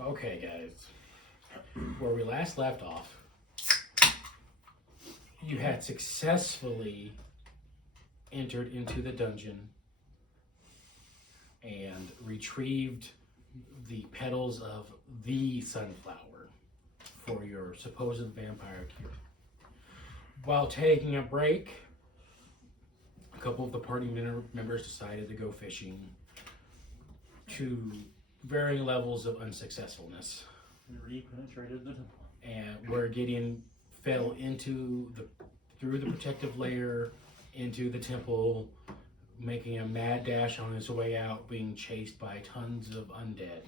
Okay, guys. Where we last left off, you had successfully entered into the dungeon and retrieved the petals of the sunflower for your supposed vampire cure. While taking a break, a couple of the party members decided to go fishing to varying levels of unsuccessfulness. We penetrated the temple. And where Gideon fell through the protective layer into the temple, making a mad dash on his way out, being chased by tons of undead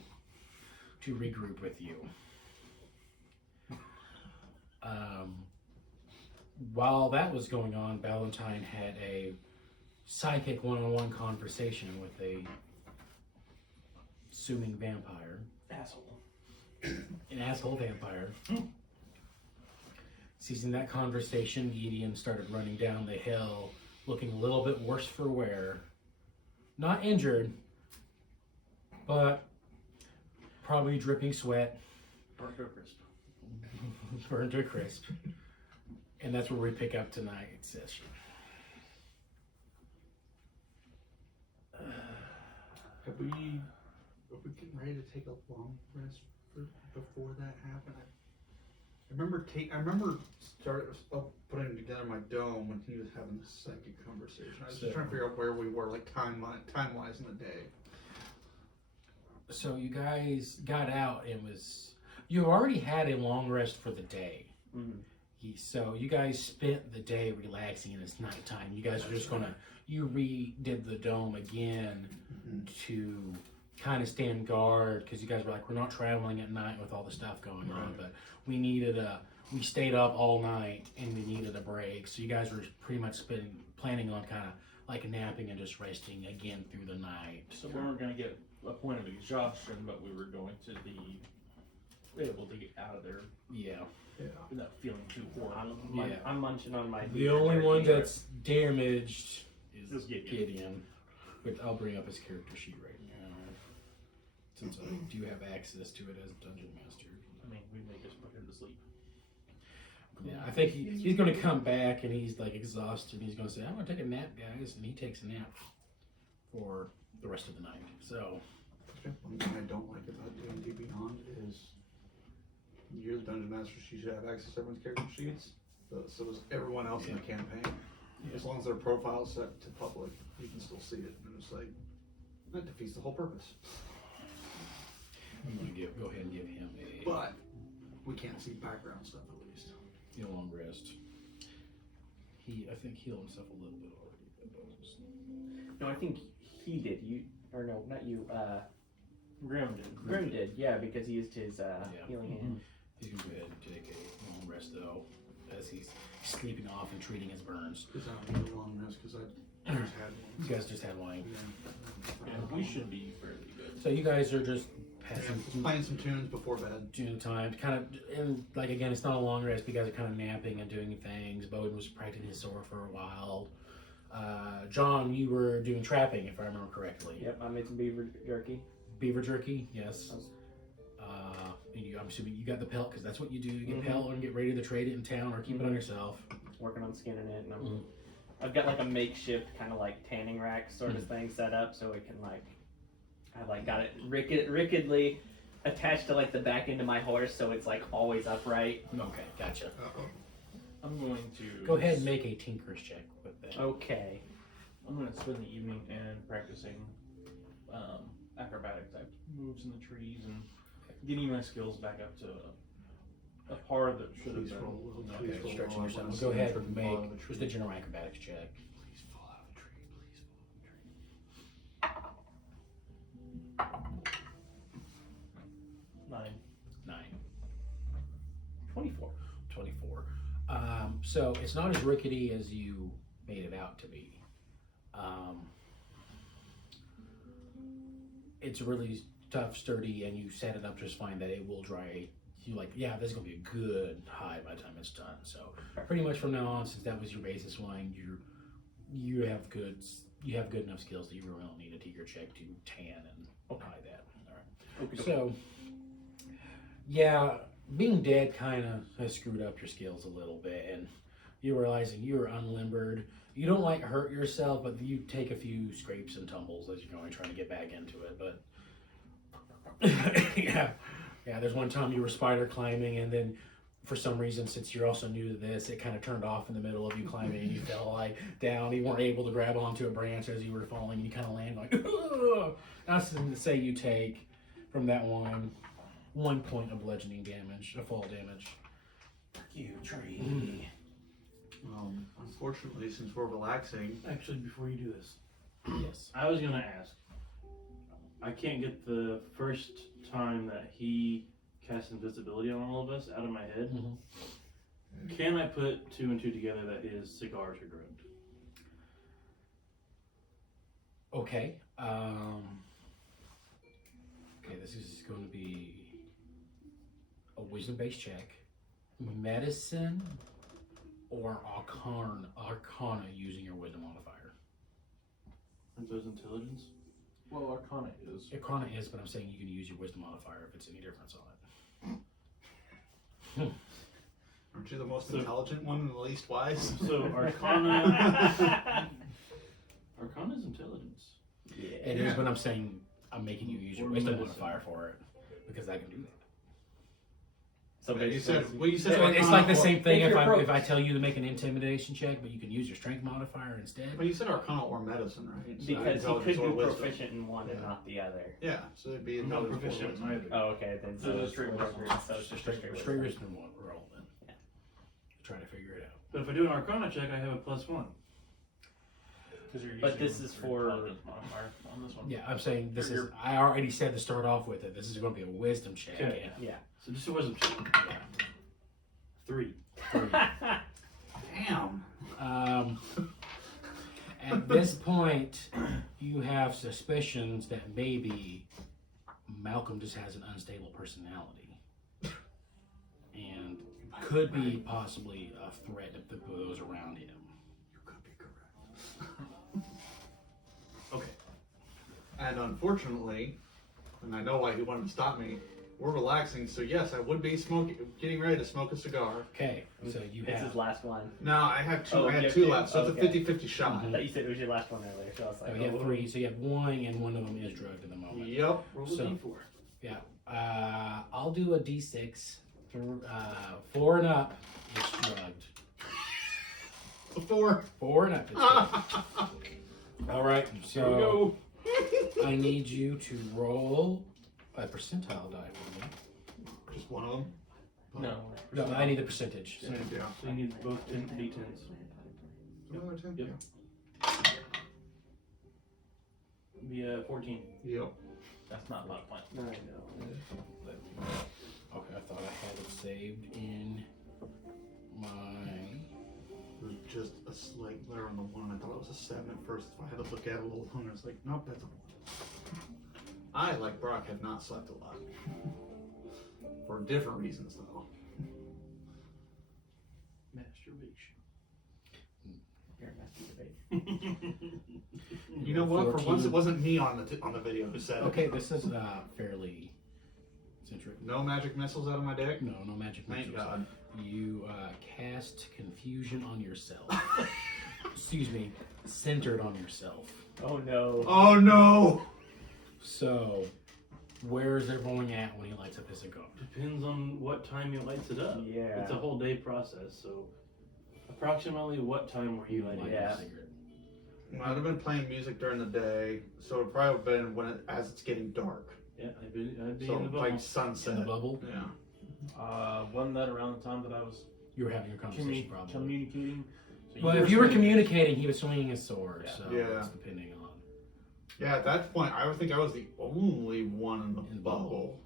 to regroup with you. While that was going on, Valentine had a psychic one-on-one conversation with a assuming vampire. An asshole vampire. Seizing that conversation, Gideon started running down the hill, looking a little bit worse for wear. Not injured, but probably dripping sweat. Burnt to a crisp. Burned to a crisp. And that's where we pick up tonight's session. Are we getting ready to take a long rest before that happened? I remember putting together my dome when he was having this psychic conversation. I was just trying to figure out where we were, like time-wise in the day. So you guys got out and you already had a long rest for the day. Mm-hmm. So you guys spent the day relaxing and it's nighttime. You guys are just you redid the dome again to kind of stand guard because you guys were like, we're not traveling at night with all the stuff going on, but we stayed up all night and we needed a break. So you guys were pretty much planning on kind of like napping and just resting again through the night. So we weren't going to get a point of exhaustion, but we were going to be able to get out of there. Yeah. Without feeling too horrible. I'm munching on my. The only one that's damaged is Gideon. Gideon. But I'll bring up his character sheet right now, since I do have access to it as Dungeon Master. I mean, we may just put him to sleep. Yeah, I think he's going to come back and he's like exhausted. He's going to say, "I'm going to take a nap, guys," and he takes a nap for the rest of the night. So, one thing I don't like about D&D Beyond is you're the dungeon master. You should have access to everyone's character sheets. So does everyone else in the campaign. As long as their profile's set to public, you can still see it. And it's like that defeats the whole purpose. I'm going to go ahead and give him But we can't see background stuff at least. a long rest. I think healed himself a little bit already. No, I think he did. Not you. Grim did. Grim did, yeah, because he used his healing hand. He's going to go ahead and take a long rest though, as he's sleeping off and treating his burns. Because I don't need a long rest because I just had one. You guys just had one. And we should be fairly good. So you guys are just passing Playing some tunes before bed. June time, kind of, and like again, it's not a long rest. You guys are kind of napping and doing things. Boden was practicing his sword for a while. John, you were doing trapping, if I remember correctly. Yep, I made some beaver jerky. Beaver jerky, yes. I'm assuming you got the pelt because that's what you do. You get pelt and get ready to trade it in town or keep it on yourself. Working on skinning it, and I've got like a makeshift kind of like tanning rack sort of thing set up so it can I got it rickedly attached to like the back end of my horse, so it's like always upright. Okay, gotcha. I'm going to Go ahead and make a tinker's check with that. Okay. I'm going to spend the evening and practicing acrobatic type moves in the trees and getting my skills back up to a par that should have been. Okay, stretching yourself. Go ahead and make just a general acrobatics check. Please fall out of the tree. Please fall out of the tree. 9. 24. 24. So it's not as rickety as you made it out to be. It's really tough, sturdy, and you set it up just fine that it will dry. You're like, yeah, this is gonna be a good hide by the time it's done. So pretty much from now on, since that was your basis line, you have good enough skills that you really don't need a tinker check to tan and hide that. All right. Okay. So Yeah, being dead kind of has screwed up your skills a little bit, and you're realizing you're unlimbered. You don't like hurt yourself, but you take a few scrapes and tumbles as you're going trying to get back into it. But yeah, there's one time you were spider climbing, and then for some reason, since you're also new to this, it kind of turned off in the middle of you climbing, and you fell like down. You weren't able to grab onto a branch as you were falling, and you kind of land like. Ugh! That's to say you take from that one point of bludgeoning damage, a fall damage. You tree. Unfortunately, since we're relaxing, Actually, before you do this, Yes. I was gonna ask. I can't get the first time that he cast invisibility on all of us out of my head. Mhm. Can I put 2 and 2 together that his cigars are drugged? Okay. Okay, this is going to be a wisdom-based check. Medicine or Arcana using your wisdom modifier. Aren't those intelligence? Well, Arcana is. Arcana is, but I'm saying you can use your wisdom modifier if it's any difference on it. aren't you the most So- intelligent one and the least wise? So Arcana. Arcana's intelligence. It is, but I'm saying I'm making you use your Or wisdom medicine. modifier for it because I can do that. So Yeah, you basically, said, well, you said So it's Arcana like the or- same thing if you're if I tell you to make an intimidation check, but you can use your strength modifier instead. Well, you said Arcana or medicine, right? So because he intelligence could or be wisdom. proficient in one and Yeah. not the other. Yeah, so it'd be I'm not intelligence or proficient in wisdom. either. Oh, okay, then So so the it's straight wisdom, wisdom. so it's just Straight wisdom. wisdom roll then. Yeah. Try to figure it out. But if I do an Arcana check, I have a +1. Because you're But using this is your for- intelligence modifier on this one. Yeah, I'm saying this is. You're- I already said to start off with it. This is going to be a wisdom check. Okay. Yeah. So just a wisdom check. Yeah. 3. Damn. At this point, you have suspicions that maybe Malcolm just has an unstable personality, and could be possibly a threat to those around him. You could be correct. Okay. And unfortunately, and I know why he wanted to stop me, we're relaxing, so yes, I would be getting ready to smoke a cigar. Okay, so you It's his have. last one. No, I have two. Oh, I you had have two two? left, so Okay. it's a 50-50 shot. I thought you said it was your last one earlier, so I was like, So you have three. So you have one, and one of them is drugged at the moment. Yep. Roll So- a d4. Yeah. I'll do a d6. 4 and up, it's drugged. A 4. 4 and up, it's drugged. All right. So I need you to roll a percentile die for me. Just one of them. no. No, I need the percentage. Yeah. So you need both 10 d10s. Another 10? Yep. Be 14. Yeah. Yep. That's not my plan. No, I know. Okay, I thought I had it saved in my. It was just a slight glare on the 1. I thought it was a 7 at first. I had to look at it a little longer. It's like, nope, that's a 1. I, like Brock, have not slept a lot. For different reasons, though. Masturbation. You're a masturbate. You know what? For 14. once, it wasn't me on the video who said it. Okay, this is fairly centric. No magic missiles out of my deck? No, no magic Thank missiles. God. You cast confusion on yourself. Excuse me, centered on yourself. Oh no. Oh no! So, where is everyone at when he lights up his cigar? Depends on what time he lights it up. Yeah. It's a whole day process, so approximately what time were you lighting Light it? Yeah. a cigarette. I'd have been playing music during the day, so it probably would have been as it's getting dark. Yeah, I'd be So in the bubble. like sunset. In the bubble? Yeah. Wasn't that around the time that I was You were having a conversation, probably. communicating? So Well, if you were communicating, he was swinging his sword, Yeah. so Yeah. it's depending on. Yeah, at that point, I would think I was the only one in the In the bubble. bubble.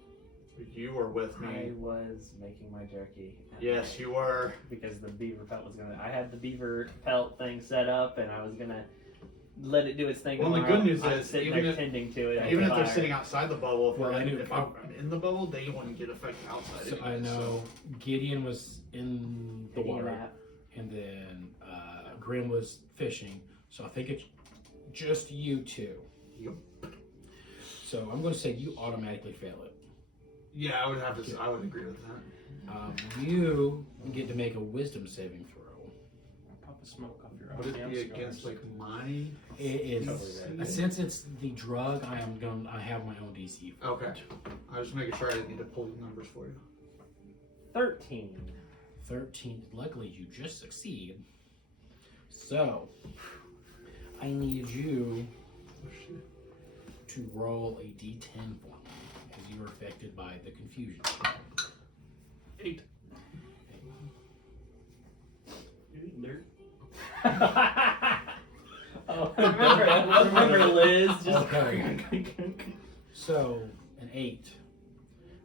You were with I me. was making my jerky. at Yes, night you were. Because the beaver pelt was gonna. I had the beaver pelt thing set up, and I was gonna let it do its thing. Well, the tomorrow. good news I'm is, sitting even there if- tending to it. at Even the if they're fire. sitting outside the bubble, if, Well, we're I in, knew- if I'm in the bubble, they wouldn't get affected outside. So I anyway, know Gideon was in the Taking a water, nap. and then Grim was fishing. So I think it's just you two. Yep. So I'm going to say you automatically fail it. Yeah, I would have to. I would agree with that. You get to make a wisdom saving throw. Pop a smoke off your Would it damn be cigars. against like my? It is Totally right. since it's the drug. I have my own DC. Okay. I was just making sure I didn't need to pull the numbers for you. 13. 13. Luckily, you just succeed. So, I need you Oh shit. to roll a D10 for me because you were affected by the confusion. 8. Nerd. Oh, remember Liz? Just Okay. So, an 8.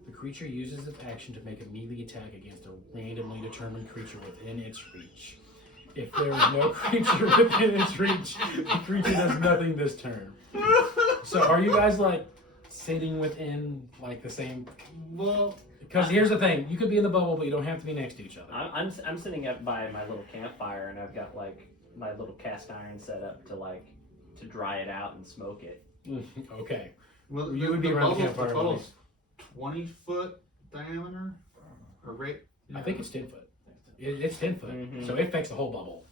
The creature uses its action to make a melee attack against a randomly determined creature within its reach. If there is no creature within its reach, the creature does nothing this turn. So, are you guys like sitting within like the same? Well, Because here's the thing: you could be in the bubble, but you don't have to be next to each other. I'm sitting up by my little campfire, and I've got like my little cast iron set up to dry it out and smoke it. Okay. well, You would be around the campfire. bubble's 20-foot diameter, or rate. I think it's 10 foot. It's 10 foot, Mhm. so it affects the whole bubble.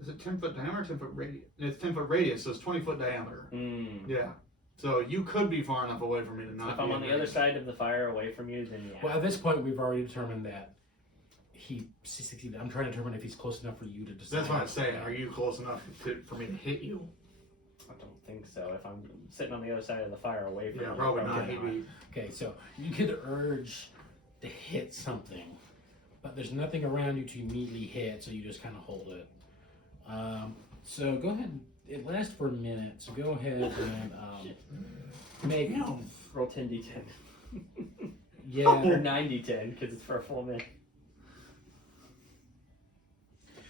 Is it 10-foot diameter? Or 10-foot radius. It's 10-foot radius, so it's 20-foot diameter. Mm. Yeah. So you could be far enough away from me to So not. if I'm be on in the other range. side of the fire, away from you, then yeah. Well, at this point, we've already determined that he succeeded. I'm trying to determine if he's close enough for you to decide. That's what I'm saying. Are you close enough for me to hit you? I don't think so. If I'm sitting on the other side of the fire, away from Yeah, you, probably not. He'd be. Okay, so you get the urge to hit something, but there's nothing around you to immediately hit, so you just kind of hold it. So go ahead. It lasts for a minute, so go ahead and make. roll 10d10 Yeah. or 9d10 because it's for a full minute.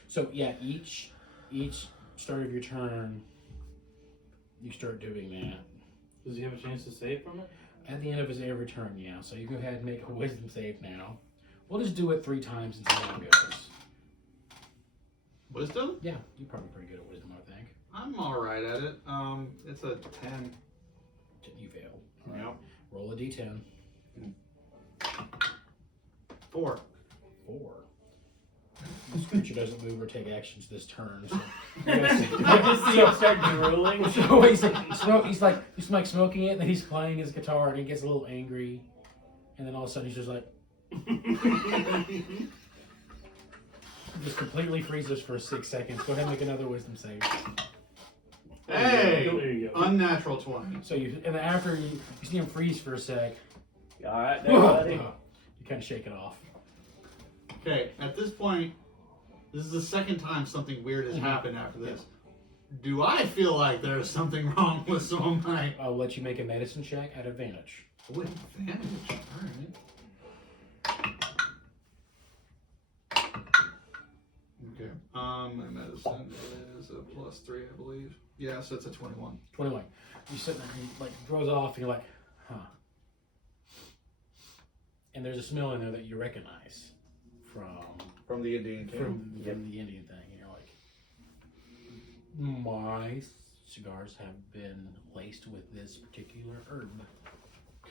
So yeah, each start of your turn, you start doing that. Does he have a chance to save from it? At the end of his every turn, yeah. So you go ahead and make a wisdom save now. We'll just do it 3 times and see how it goes. Wisdom? Yeah, you're probably pretty good at wisdom, I think. I'm all right at it. It's a 10. You fail. Yep. Roll a d10. 4. 4. This creature doesn't move or take actions this turn. So I just see him start drooling. so he's like smoking it, and then he's playing his guitar, and he gets a little angry, and then all of a sudden he's just like, just completely freezes for 6 seconds. Go ahead and make another wisdom save. Hey! There you go. Unnatural 20. So and then after you see him freeze for a sec, All right, there, buddy. you kind of shake it off. Okay, at this point, this is the second time something weird has happened after this. Do I feel like there's something wrong with some of my... I'll let you make a medicine check at advantage. With advantage. Alright. Okay. My medicine is a +3, I believe. Yeah, so it's a 21. 21. You sit there and like throws off, and you're like, huh. And there's a smell in there that you recognize From the Indian camp. from the Indian thing. And you're like, my cigars have been laced with this particular herb.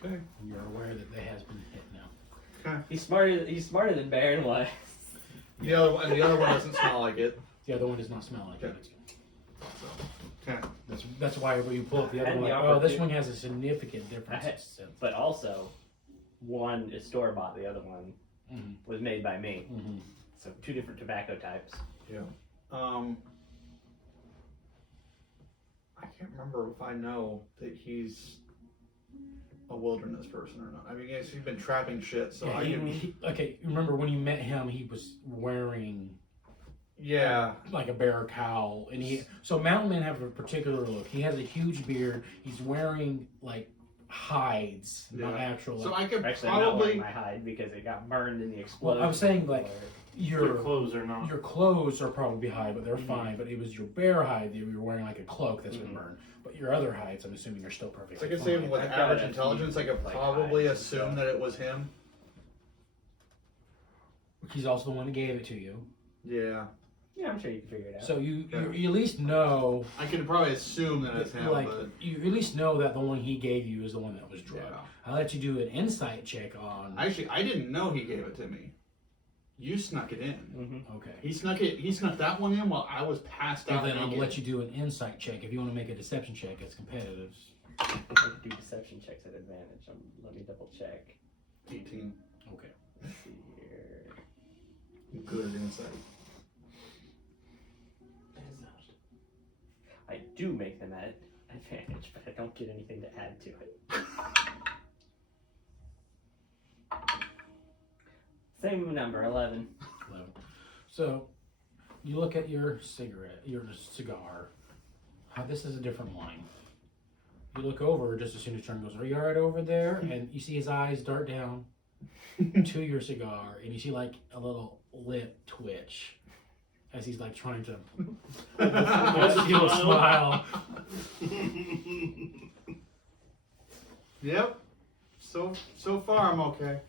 Okay. And you're aware that it has been hit now. He's smarter than Baron was. The other one doesn't smell like it. The other one does not smell like Okay. it. Okay. That's why when you pull up the I other had one, the like, oh, this opportunity- one has a significant difference. I had- in scent. But also, one is store bought, the other one Mhm. was made by me. Mhm. So 2 different tobacco types. I can't remember if I know that he's a wilderness person or not. I mean, yes, he's been trapping shit, so Yeah, I can... okay, remember when you met him, he was wearing Yeah. like a bear cowl, and so mountain men have a particular look. He has a huge beard. He's wearing like hides, not Yeah. actual. So Like, I could Actually, I'm not wearing probably... my hide because it got burned in the explosion. well, I'm saying like Your your clothes are not. clothes are probably hide, but they're Mhm. fine. But it was your bear hide that you were wearing, like a cloak that's been Mhm. been. But your other hides, I'm assuming, are still perfectly So I could fine. say with I've got average a intelligence, I few, could like, probably hides and assume stuff. that it was him. He's also the one that gave it to you. Yeah. Yeah, I'm sure you can figure it out. So you at least know. I can probably assume that it's him, Like but you at least know that the one he gave you is the one that was drugged. yeah. I'll let you do an insight check on. Actually, I didn't know he gave it to me. You snuck it in. Okay. He snuck that one in while I was passed Well, out. then I'll naked. let you do an insight check. If you want to make a deception check, it's competitive. I can do deception checks at advantage. Let me double check. 18. Okay. Let's see here. I'm good at insight. I do make them at advantage, but I don't get anything to add to it. Same number, 11. 11. So you look at your cigar. This is a different line. You look over just as soon as Trent goes, "Are you alright over there?" And you see his eyes dart down to your cigar, and you see like a little lip twitch as he's like trying to steal a smile. Yep. So far I'm okay.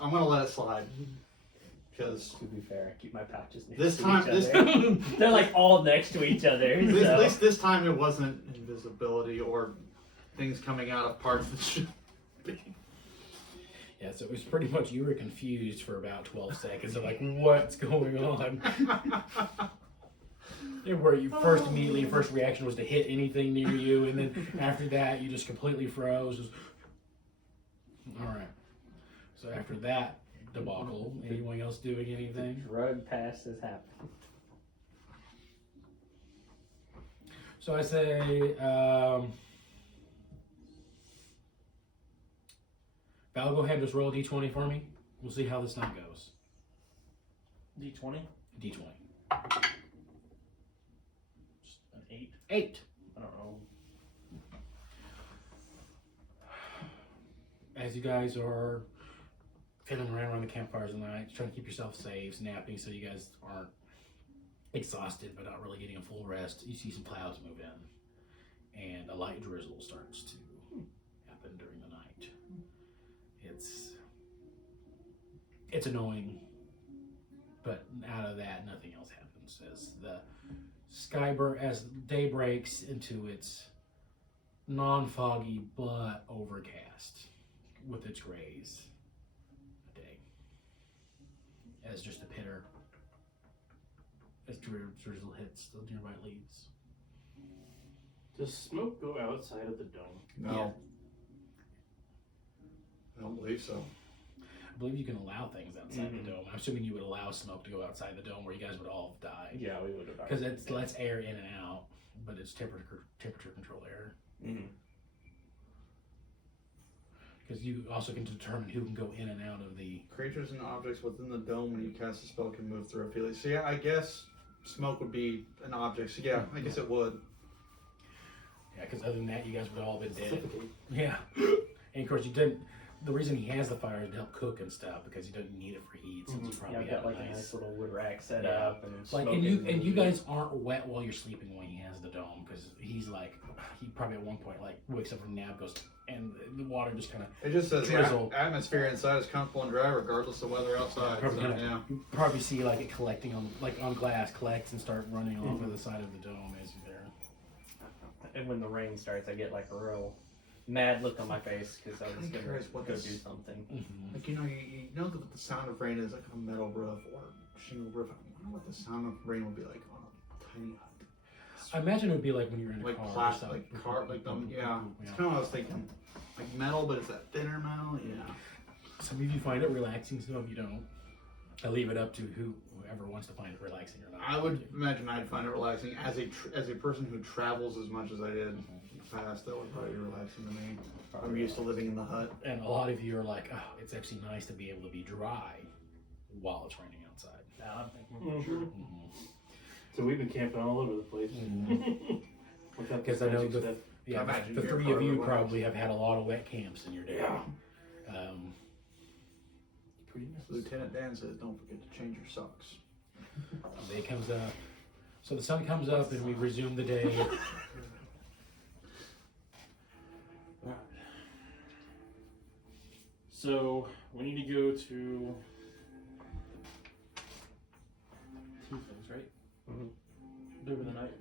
I'm gonna let it slide. Because To be fair, I keep my pouches next this to time, each other. They're like all next to each other. at So. least this time it wasn't invisibility or things coming out of parts that should be. Yeah, so it was pretty much you were confused for about 12 seconds of like, what's going on? Where you first reaction was to hit anything near you, and then after that you just completely froze. All right. So after that debacle, anyone else doing anything? Drug pass has happened. So I say, Val, go ahead, just roll a d20 for me. We'll see how this night goes. D20? D20. Just an 8. 8. I don't know. As you guys are fiddling around the campfires at night, trying to keep yourself safe, napping so you guys aren't exhausted but not really getting a full rest, you see some clouds move in, and a light drizzle starts to happen during the night. It's annoying, but out of that, nothing else happens. As the as day breaks into its non-foggy but overcast with its grays day, as just a pitter as drizzle hits the nearby leaves. Does smoke go outside of the dome? No. Yeah. I don't believe so. I believe you can allow things outside the dome. I'm assuming you would allow smoke to go outside the dome where you guys would all have died. Yeah, we would have. Because it lets air in and out, but it's temperature control air. Mm-hmm. Because you also can determine who can go in and out of the... Creatures and objects within the dome when you cast a spell can move through it freely. So yeah, I guess smoke would be an object. So yeah, I guess it would. Yeah, because other than that, you guys would have all been dead. Yeah. And of course, you didn't... The reason he has the fire is to help cook and stuff, because he doesn't need it for heat, since you Yeah, probably I've have got like a a nice... nice little wood rack set Yeah. up and Like, smoking and you guys aren't wet while you're sleeping when he has the dome, because he's like, he probably at one point like wakes up from a nap, goes, and the water just kind of It just says drizzle. atmosphere inside is comfortable and dry regardless of weather outside. Probably So, gonna- yeah. you probably see like it collecting on glass, collects and start running off of the side of the dome as you're there. And when the rain starts, I get like a real mad look on my face because I was I'm gonna curious what go this- do something. Mm-hmm. Like, you know that the sound of rain is like a metal roof or shingle roof. I wonder what the sound of rain would be like on a tiny hut. I imagine it would be like when you're in a Like car. or plastic, something. like car, like them. Yeah, it's Yeah. kind of what I was thinking. Like metal, but it's that thinner metal. Yeah. Some of you find it relaxing, some of you don't. I leave it up to whoever wants to find it relaxing or not. I would imagine I'd find it relaxing as a person who travels as much as I did in the past. That would probably be relaxing to me. I'm used to living in the hut. And a lot of you are like, oh, it's actually nice to be able to be dry while it's raining outside. Yeah, I'm thinking for sure. Mm-hmm. So we've been camping all over the place. Without Because this I know magic the stuff. yeah, imagine the you're three part of of you it. probably have had a lot of wet camps in your day. Pretty nice. Lieutenant Dan says, "Don't forget to change your socks." The day comes up. So the sun comes up and we resume the day. So we need to go to tieflings, right? Mhm. They're in the night.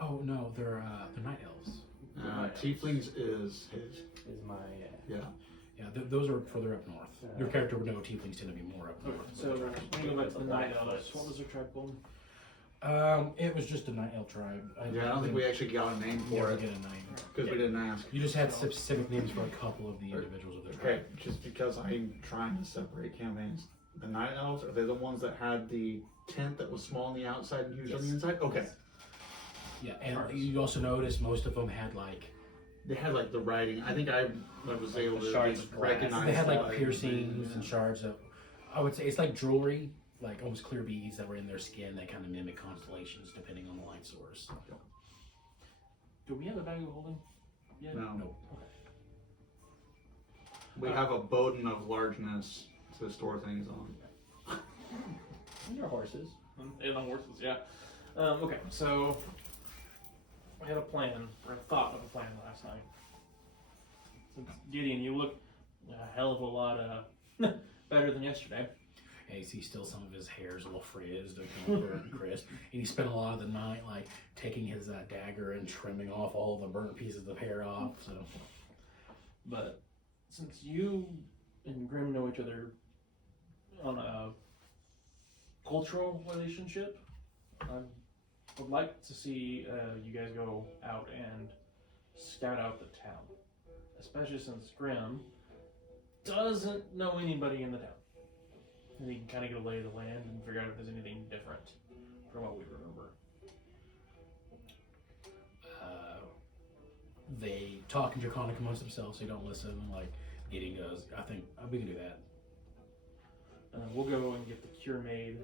Oh no, they're night elves. Tieflings is his. Is my Yeah. Yeah, those are further up north. Your character would know tieflings tend to be more up north. So I'm gonna go back to the night elves. What was their tribe called? It was just a night elf tribe. I don't think we actually got a name for never it get a name. because we didn't ask. You just had specific names for a couple of the individuals of the tribe. Okay, just because I'm trying to separate campaigns. The night elves, are they the ones that had the tent that was small on the outside and huge on the inside? Okay. Yeah, and you also notice most of them had like They had like the writing. I think I was able the to shards just of glass. recognize. they had like that. piercings Yeah. and shards of. I would say it's like jewelry, like almost clear beads that were in their skin that kind of mimic constellations depending on the light source. Do we have a bag of holding? Yeah. No. Nope. We have a Boden of largeness to store things on. and your horses. And on horses, yeah. Okay, so I had a plan, or a thought of a plan last night. Since Gideon, you look a hell of a lot better than yesterday. Yeah, you see still some of his hair's a little frizzed and kind of burnt and crisp. And he spent a lot of the night like taking his dagger and trimming off all the burnt pieces of hair off. So But since you and Grim know each other on a cultural relationship, I would like to see you guys go out and scout out the town. Especially since Grim doesn't know anybody in the town. And he can kind of get a lay of the land and figure out if there's anything different from what we remember. they talk in Draconic amongst themselves, so you don't listen like Gideon does. I think we can do that. We'll go and get the cure made,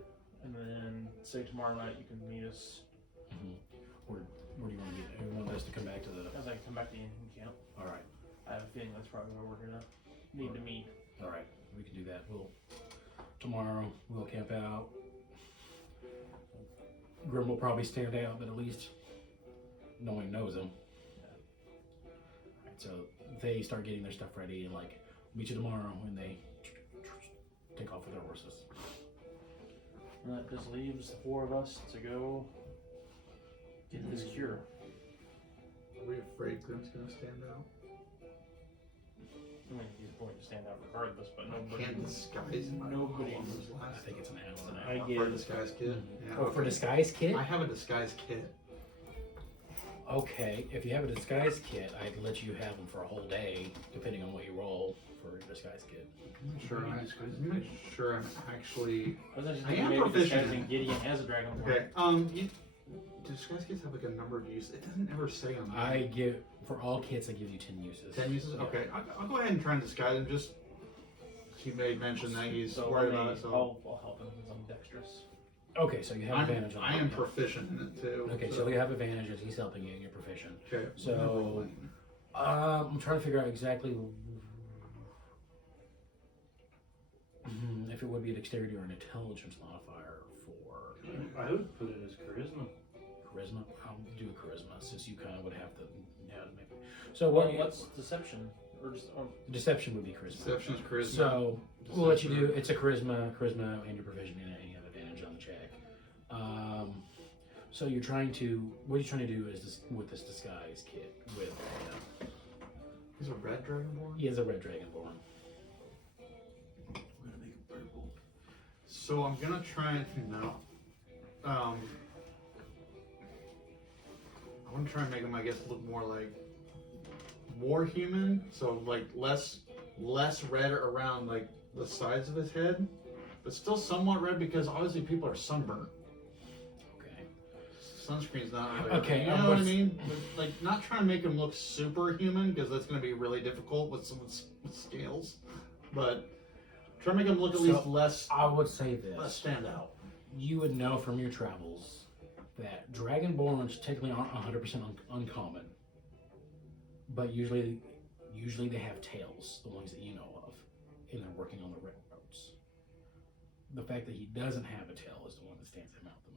and then say tomorrow night you can meet us Where do you want to get? You want us to come back to the? as I come back to the Indian camp. All right, I have a feeling that's probably where we're gonna need to meet. all right, we can do that. Tomorrow we'll camp out. Grim will probably stand out, but at least no one knows him. Alright, so they start getting their stuff ready and like meet you tomorrow, and they take off with their horses. And that just leaves the four of us to go get this cure. Are we afraid Grim's gonna stand out? I mean, he's going to stand out regardless, but nobody. Can't disguise him. Nobody. I think it's an hour. I For a give disguise kit. Yeah, Oh, for okay. disguise kit? I have a disguise kit. Okay, if you have a disguise kit, I'd let you have them for a whole day, depending on what you roll for a disguise kit. I'm not sure I'm actually. I was actually I thinking am maybe proficient. disguising Gideon as a dragonborn. Okay. Do disguise kits have like a number of uses? It doesn't ever say on there. I give, for all kits, I give you 10 uses. 10 uses? Yeah. Okay. I'll go ahead and try and disguise him. Just he made mention that he's So worried about it. So I'll help him because I'm dexterous. Okay, so you have advantage on I that. am proficient in it too. Okay, so you have advantage as he's helping you and you're proficient. Okay. So, I'm trying to figure out exactly if it would be a dexterity or an intelligence modifier for I would put it as charisma. charisma. I'll do charisma since you kind of would have to. Yeah, maybe. So What's deception? Or just deception would be charisma. Deception is charisma. So we'll let you do. It's a charisma, and you're proficient in it, and you have advantage on the check. So you're trying to. What you're trying to do is this with this disguise kit with. He's a red dragonborn? He is a red dragonborn. We're gonna make him purple. So I'm gonna try and no. I want to try and make him, I guess, look more like more human. So like less red around like the sides of his head, but still somewhat red because obviously people are sunburned. Okay. Sunscreen's not really, Okay, you know what I mean? But, like not trying to make him look superhuman because that's going to be really difficult with scales, but try to make him look at least less I would say this. stand out. You would know from your travels that dragonborns technically aren't 100% uncommon, but usually they have tails, the ones that you know of, and they're working on the railroads. The fact that he doesn't have a tail is the one that stands him out the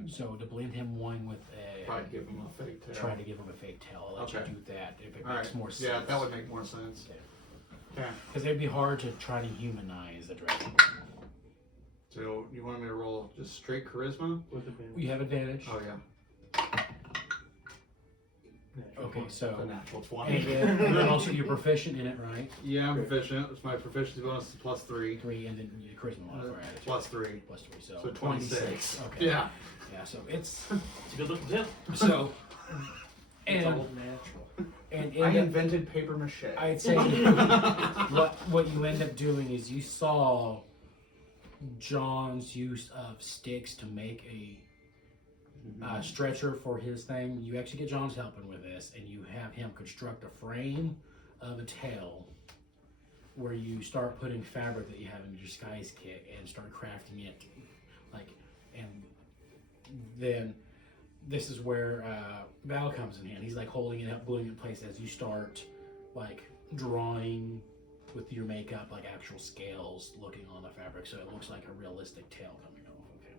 most. So to blend him one with Probably give him a fake tail. try to give him a fake tail. I'll let you do that if it makes more sense. Yeah, that would make more sense. Okay. Because it'd be hard to try to humanize the dragon. So you want me to roll just straight charisma? With advantage. You have advantage. Oh yeah. Natural Okay, one. so. A natural 20. And then also you're proficient in it, right? Yeah, I'm proficient. It's my proficiency bonus is +3. 3, and then your charisma modifier added to it. +3. Plus 3, so, So 26. Okay. Yeah. Yeah, so it's. It's a good looking tail. So. It's And, all natural. and I end up, invented paper mache. I'd say what you end up doing is you saw John's use of sticks to make a stretcher for his thing. You actually get John's helping with this, and you have him construct a frame of a tail where you start putting fabric that you have in your disguise kit and start crafting it, and then this is where Val comes in hand. He's like holding it up, gluing it in place as you start drawing with your makeup, actual scales looking on the fabric, so it looks like a realistic tail coming off. Okay.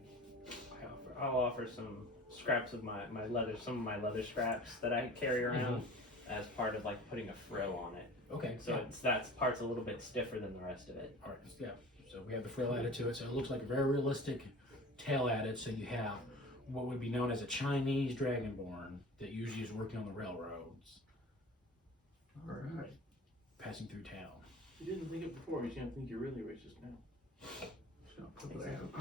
I'll offer some scraps of my leather, some of my leather scraps that I carry around as part of putting a frill on it. Okay. So yeah. that's part's a little bit stiffer than the rest of it. All right. Yeah. So we have the frill added to it, so it looks like a very realistic tail added. So you have what would be known as a Chinese dragonborn that usually is working on the railroads, All right. passing through town. You didn't think it before. You're gonna think you're really racist now. I'm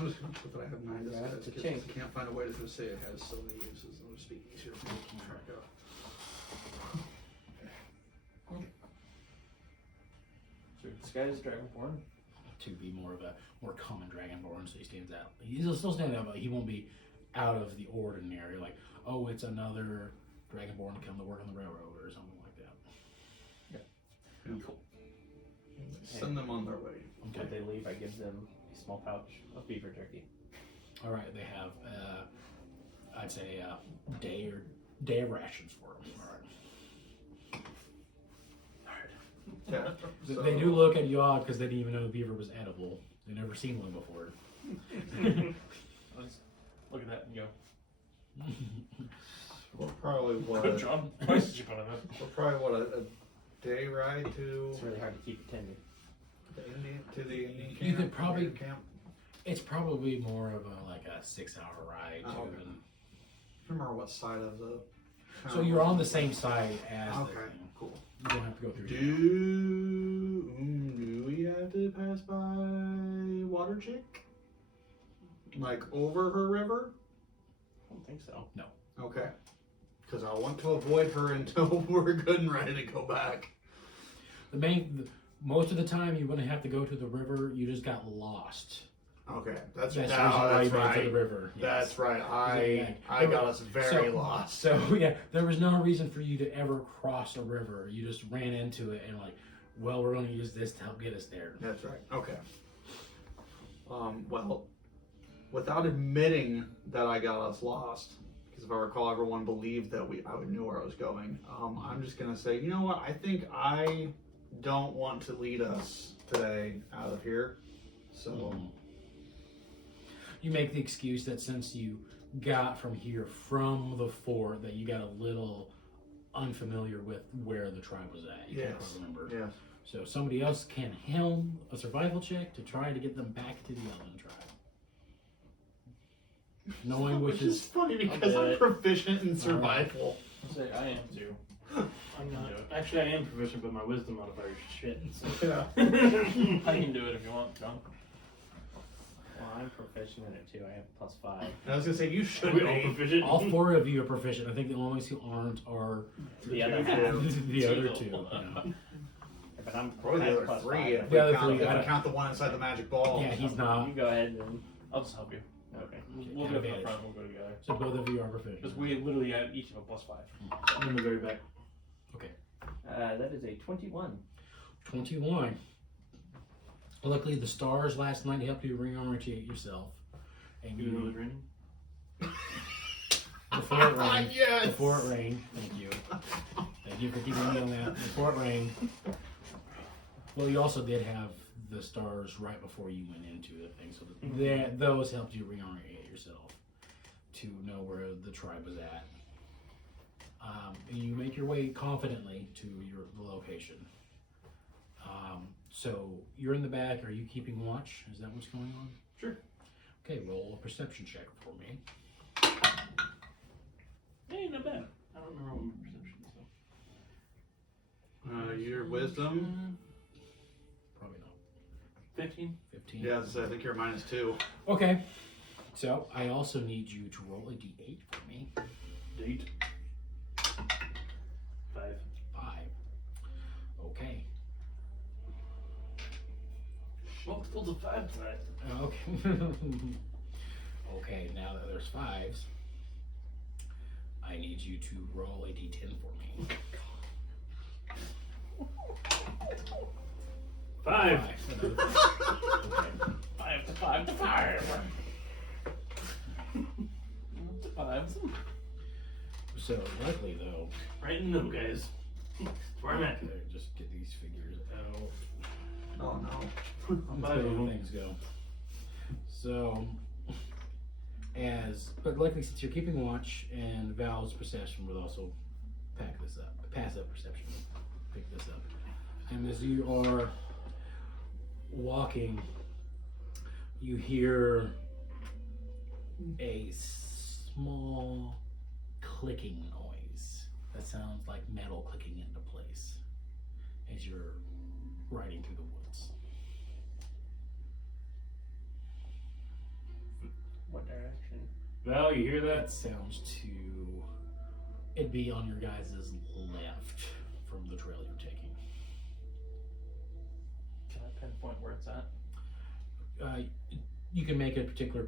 just gonna put that I have 9 Grab disguise the kits. chink. I can't find a way to just say it has so many uses. I'll just be easier for me to keep track of. So this guy's dragonborn. To be more common dragonborn, so he stands out. He'll still stand out, but he won't be out of the ordinary. Like, oh, it's another dragonborn to come to work on the railroad or something like that. Cool. Send them on their way. Okay. When they leave, I give them a small pouch of beaver jerky. All right. They have, I'd say, day of rations for them. All right. Yeah. So, They do look at you odd because they didn't even know the beaver was edible. They've never seen one before. Let's look at that and go. We're probably Good what? job. Twice as you put on that. We're probably what a day ride to It's really hard to keep it tender. the Indian camp. You could probably- Indian camp. It's probably more of a 6-hour ride. Oh, too, okay. and- I don't remember what side of the. So you're on the same side as the Okay, thing. cool. You don't have to go through. Do we have to pass by Water Chick? Like over her river? I don't think so. Okay. Because I want to avoid her until we're good and ready to go back. Most of the time you're going to have to go to the river. You just got lost. Okay, that's the reason now, why you that's went to right. the river. Yes. That's right. Yeah. I got us very So- lost. So yeah, there was no reason for you to ever cross a river. You just ran into it and well, we're going to use this to help get us there. That's right. Okay. Well, without admitting that I got us lost, because if I recall, everyone believed that I knew where I was going. I'm just gonna say, you know what? I think I don't want to lead us today out of here. So Mhm. You make the excuse that since you got from here from the fort, that you got a little unfamiliar with where the tribe was at. You can't yes, quite remember. yes. So somebody else can helm a survival check to try to get them back to the Elven tribe. Knowing which is funny because I'll do I'm it. proficient in survival. I'll say I am too. I'm not. Actually, I am proficient, but my wisdom modifier is shit. So. Yeah. I can do it if you want, John. Well, I'm proficient in it too. I have +5. I was gonna say you Are should we all be. proficient? all 4 of you are proficient. I think the only two aren't are The other two. half. the other two. You know. But I'm Probably I have the other +5. 3 if The we other count, three, if I we count the one inside the magic ball. Yeah, he's not. You go ahead and. I'll just help you. Okay. We'll go to the front. We'll go together. So both of you are proficient. Because we literally have each of a +5. I'm in the very back. That is a 21. 21. Luckily, the stars last night helped you reorientate yourself. And You know you, it's raining? before it rained, Yes. before it rained, thank you. Thank you for keeping me on that. Before it rained. Well, you also did have the stars right before you went into the thing, so those helped you reorientate yourself to know where the tribe was at. And you make your way confidently to the location. So you're in the back. Are you keeping watch? Is that what's going on? Sure. Okay, roll a perception check for me. Hey, not bad. I don't remember what my perception is. Your wisdom. Probably not. 15. 15. Yeah, I think you're -2. Okay. So I also need you to roll a d8 for me. Date. 5. 5. Okay. Multiples of 5 tonight. Okay. Okay, now that there's 5s, I need you to roll a d10 for me. 5. Okay. 5 to 5 to 5. To 5. So luckily though, Right in the middle, guys. That's where I'm at. okay, just get these figures out. Oh no. That's how things go. So, but luckily since you're keeping watch and Val's perception will also passive perception will pick this up. And as you are walking, you hear a small clicking noise that sounds like metal clicking into place as you're riding through the woods. What direction? Val, you hear That that? sounds to it'd be on your guys' left from the trail you're taking. Can I pinpoint where it's at? You can make a particular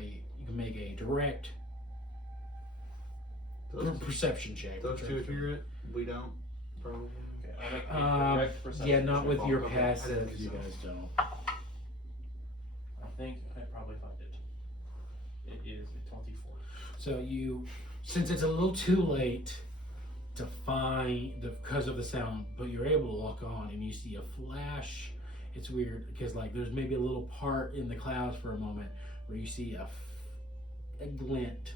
you can make a direct perception check. Those two hear it. We don't. Probably. Okay, I'll make a direct perception Yeah, not check. with your Okay, I didn't passive. think You so. guys don't. I think I probably find it. It is a 24. So since it's a little too late to find because of the sound, but you're able to look on and you see a flash. It's weird because like there's maybe a little part in the clouds for a moment where you see a glint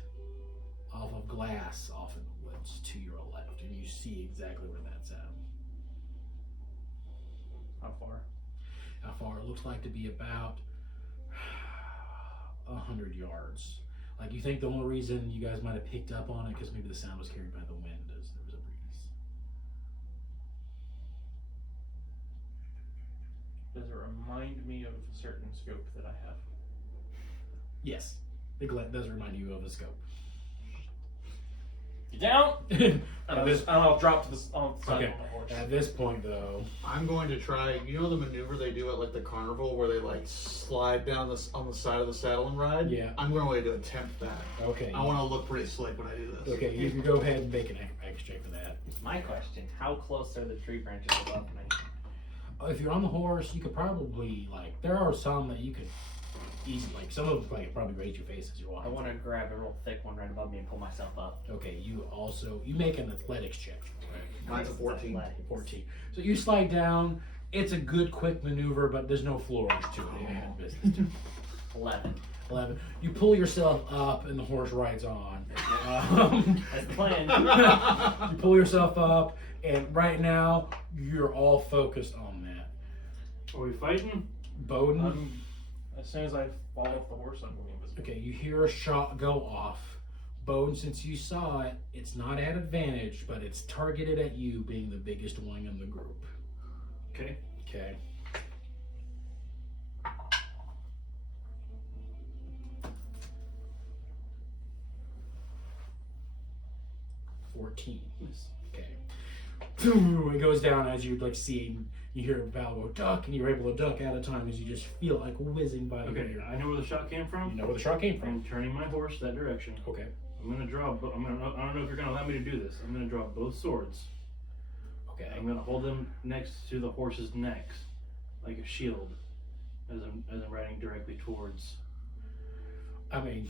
off of glass off in the woods to your left, and you see exactly where that's at. How far? How far? It looks like to be about 100 yards. Like you think the only reason you guys might have picked up on it because maybe the sound was carried by the wind as there was a breeze. Does it remind me of a certain scope that I have? Yes, the glint does remind you of a scope. Get down! At this, And I'll drop to the on the side Okay. of the horse. at this point, though, I'm going to try. You know the maneuver they do at like the carnival where they like slide down on the side of the saddle and ride. Yeah. I'm going to attempt that. okay. I want to look pretty slick when I do this. Okay, you can go ahead and make an extra check for that. My question: how close are the tree branches above me? If you're on the horse, you could probably there are some that you could easily some of them probably raise your face as you're I walking. want to grab a real thick one right above me and pull myself up. Okay, you make an athletics check. Mine's a 14. Athletics. 14. So you slide down. It's a good quick maneuver, but there's no floors to it. It had business to it. 11. 11. You pull yourself up and the horse rides on. That's the plan. You pull yourself up, and right now you're all focused on that. Are we fighting? Boden. As soon as I fall off the horse, I'm going invisible. Okay, you hear a shot go off. Boden, since you saw it, it's not at advantage, but it's targeted at you being the biggest one in the group. Okay. Okay. Okay. It goes down as you see. You hear Val go duck, and you're able to duck out of time as you just feel like whizzing by. Okay, You I know where the shot came from. know where the shot came from. I'm turning my horse that direction. Okay. I'm gonna draw. I don't know if you're gonna allow me to do this. I'm gonna draw both swords. Okay. I'm gonna hold them next to the horse's necks, like a shield, as I'm riding directly towards. I mean,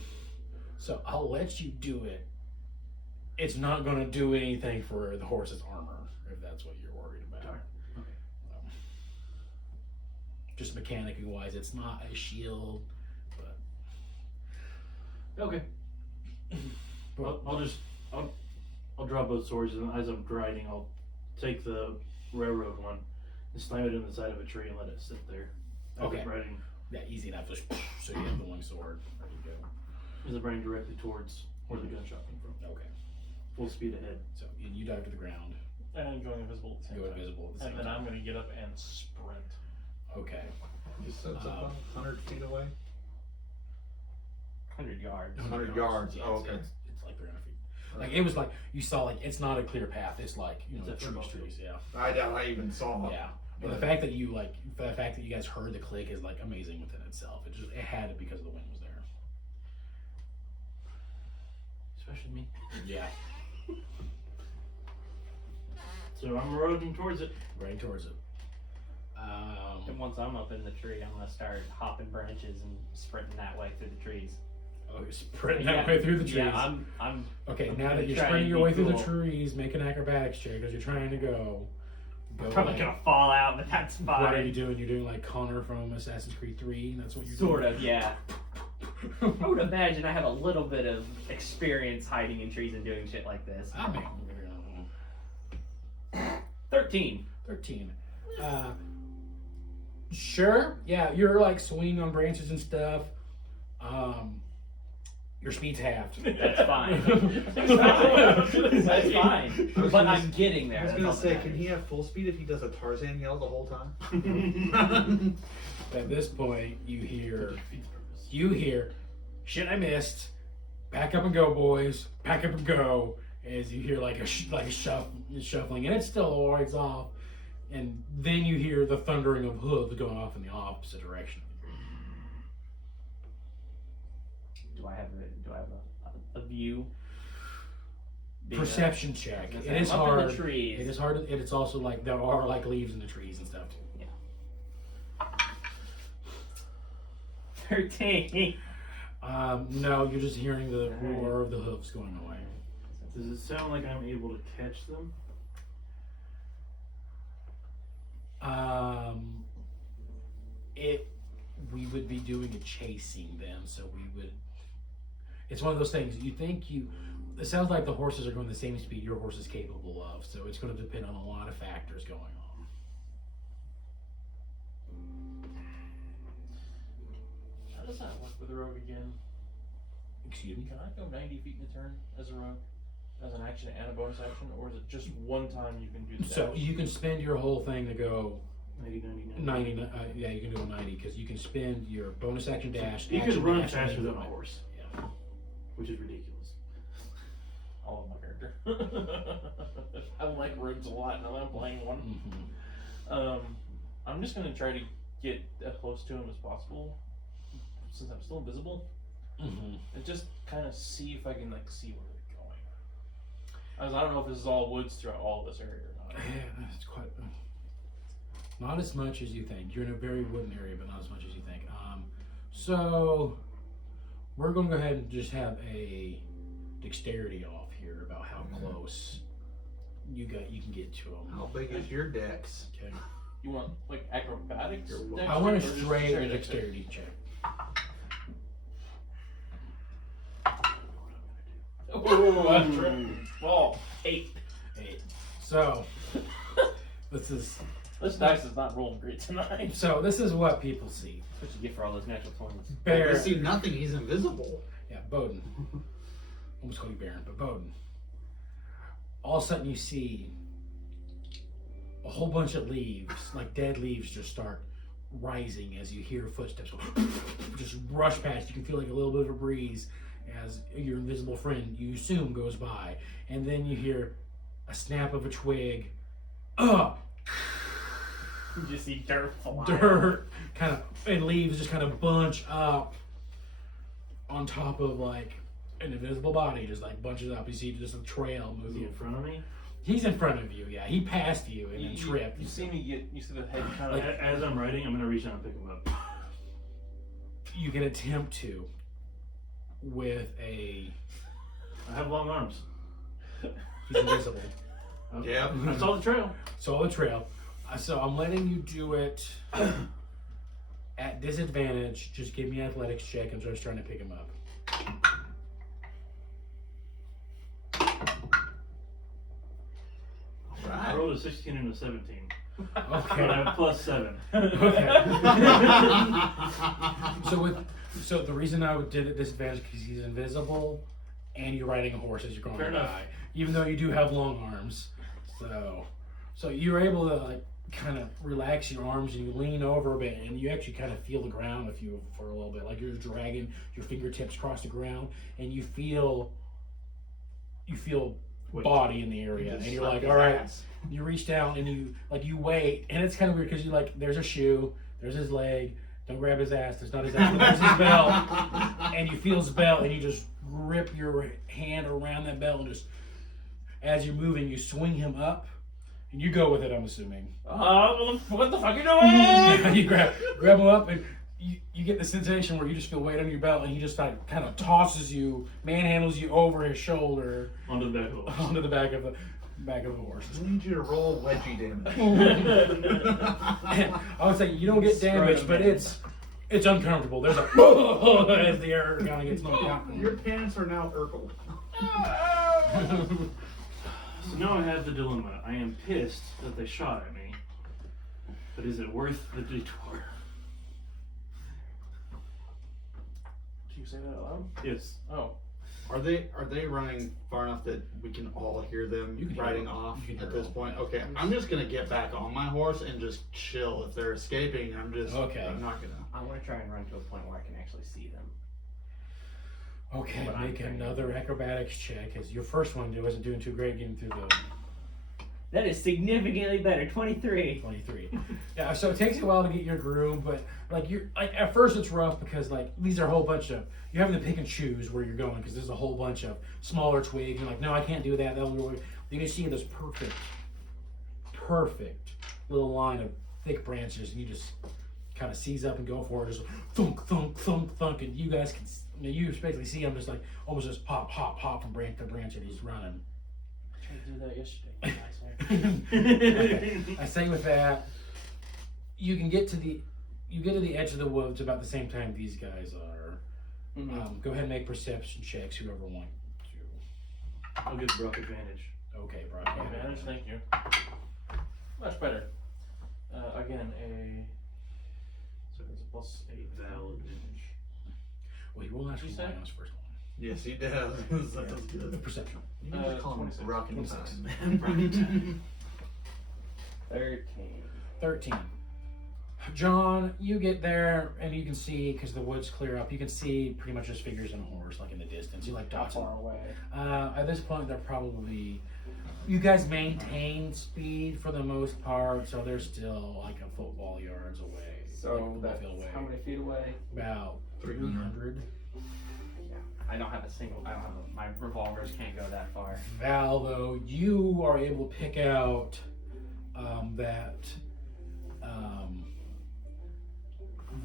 so I'll let you do it. It's not going to do anything for the horse's armor, if that's what you're worried about. Darn. Okay. Just mechanically wise, it's not a shield, but Okay. I'll draw both swords, and as I'm riding, I'll take the railroad one and slam it in the side of a tree and let it sit there. As Okay. I'm riding Yeah, easy enough. Just so you have the one sword. There you go. Is it running directly towards where the gunshot came from? Okay. Full speed ahead. So you dive to the ground. And going invisible at the same Go time. invisible at the same And then time. I'm gonna get up and sprint. Okay. Just so it's about 100 feet away. 100 yards. 100 yards. Yeah, Oh, it's- okay. It's like 300 feet. Like it was like you saw like it's not a clear path. It's like It's a football trees. Yeah. I doubt I even saw. Yeah. And the fact that you guys heard the click is like amazing within itself. It had it because the wind was there. Especially me. Yeah. So I'm roding towards it. Right towards it. And once I'm up in the tree, I'm gonna start hopping branches and sprinting that way through the trees. Oh, you're sprinting that way through the trees. Yeah, I'm. Okay, I'm now gonna that you're try sprinting and your be way through the cool. trees, make an acrobatics check because you're trying to go. Probably like- gonna fall out, but that's fine. What are you doing? You're doing like Connor from Assassin's Creed 3. And that's what you're Sort doing. of, yeah. I would imagine I have a little bit of experience hiding in trees and doing shit like this. I mean, 13. 13. Sure. Yeah, you're like swinging on branches and stuff. Your speed's halved. That's fine. That's fine. But I'm getting there. I was That's gonna all that say, matters. can he have full speed if he does a Tarzan yell the whole time? At this point, you hear, shit, I missed. Back up and go, boys. Back up and go. As you hear like a shuffling, and it's still always off. And then you hear the thundering of hooves going off in the opposite direction. Do I have a view? Being Perception check. I was It gonna is say, I'm up in hard. the trees. It is hard. And it's also like there are like leaves in the trees and stuff too. 13. No, you're just hearing the roar of the hooves going away. Does it sound like I'm able to catch them? We would be doing a chasing then, so we would. It's one of those things. It sounds like the horses are going the same speed your horse is capable of, so it's going to depend on a lot of factors going on. How does that work with a rogue again? Excuse me. Can I go 90 feet in a turn as a rogue? As an action and a bonus action? Or is it just one time you can do the So dash? you can spend your whole thing to go 90. 90. Yeah, you can do a 90 because you can spend your bonus action dash. You action could run dash, faster and than then a horse, Yeah. which is ridiculous. I love my character. I like rogues a lot now that I'm playing one. Mhm. I'm just gonna try to get as close to him as possible since I'm still invisible. Mhm. And just kind of see if I can like see where they're going. I don't know if this is all woods throughout all this area or not. Yeah, it's quite. Not as much as you think. You're in a very wooden area, but not as much as you think. So we're going to go ahead and just have a dexterity off here about how close you can get to them. How big is your dex? Okay. You want like acrobatics? I want a or just straight dexterity? dexterity check. Oh, that's right. Well, 8. 8. So This dice is not rolling great tonight. this is what people see. What you get for all those natural 20s? Bear. I see nothing. He's invisible. Yeah, Boden. Almost called you Baron, but Boden. All of a sudden you see a whole bunch of leaves, like dead leaves, just start rising as you hear footsteps just rush past. You can feel like a little bit of a breeze as your invisible friend, you assume, goes by. And then you hear a snap of a twig. You just see dirt flying. Dirt kind of, and leaves just kind of bunch up on top of like an invisible body, just like bunches up. You see just a trail Is he moving in front of me? He's in front of you, yeah. He passed you and then tripped. You see me you see the head kind Like, of. as I'm riding, I'm gonna reach out and pick him up. You can attempt to with a. I have long arms. He's invisible. Yep. I saw the trail. Solo trail. So I'm letting you do it at disadvantage. Just give me an athletics check. I'm just trying to pick him up. I Right. rolled a 16 and a 17. But Okay. I have +7. So the reason I did it disadvantage because he's invisible, and you're riding a horse as you're going Fair by, enough. even though you do have long arms. So you're able to like kind of relax your arms and you lean over a bit, and you actually kind of feel the ground for a little bit, like you're dragging your fingertips across the ground, and you feel Wait. body in the area, and you're like, all right. You reach down and you wait, and it's kind of weird because you like, there's a shoe, there's his leg. Don't grab his ass. There's not his ass, but there's his belt, and you feel his belt, and you just grip your hand around that belt, and just as you're moving, you swing him up, and you go with it. I'm assuming. What the fuck are you doing? You grab him up, and you get the sensation where you just feel weight on your belt, and he just like kind of tosses you, manhandles you over his shoulder Onto the back of the horse. onto the back of the horse. I need you to roll wedgie damage. I would say you don't get damage, but it's uncomfortable. There's a as the air kind of gets knocked out. Your pants are now Urkel. So now I have the dilemma. I am pissed that they shot at me, but is it worth the detour? Can you say that out loud? Yes. Oh. Are they running far enough that we can all hear them You can hear riding them. off You can at hear this them. point? Okay, I'm just gonna get back on my horse and just chill. If they're escaping, I'm not gonna. I want to try and run to a point where I can actually see them. Okay, But I'm make trained. another acrobatics check. As your first one wasn't doing too great getting through the That is significantly better. 23. 23. Yeah, so it takes you a while to get your groove, but like you're like at first it's rough because like these are a whole bunch of you're having to pick and choose where you're going because there's a whole bunch of smaller twigs. You're like, no, I can't do that. That'll go. Then you see this perfect little line of thick branches, and you just kind of seize up and go for it. Just thunk, thunk, thunk, thunk, and you guys can. You basically see him just like almost just pop, pop, pop from branch to branch, and he's running. I tried to do that yesterday. I say with that, you get to the edge of the woods about the same time these guys are. Mm-hmm. Go ahead and make perception checks, whoever wants to. I'll give Brock advantage. Okay, Brock. you have Advantage, it. thank you. Much better. Again, so it's a +8. Valid advantage. Well, he will actually What'd you lie say? on his first one. Yes, he does. That was The good. perception. You can just call him 26. Rock in 26. time. 13. 13. John, you get there and you can see, because the woods clear up, you can see pretty much just figures on a horse, like in the distance. You like How dots. far away? At this point, they're probably. You guys maintain speed for the most part, so they're still like a football yards away. So like a football that's field away. how many feet away? About 300. 300. I don't have my revolvers can't go that far. Val, though, you are able to pick out that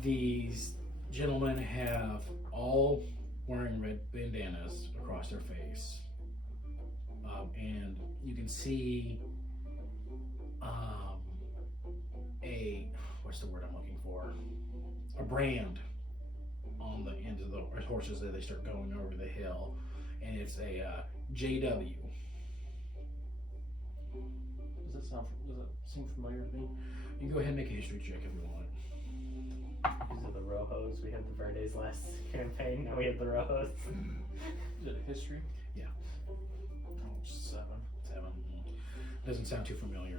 these gentlemen have all wearing red bandanas across their face. And you can see what's the word I'm looking for? A brand on the end of the horses as they start going over the hill, and it's a JW. Does that seem familiar to me? You can go ahead and make a history check if you want. These are the Rojos. We had the Verdes last campaign. Now we have the Rojos. Is it a history? Yeah. Oh, 7. 7. Doesn't sound too familiar.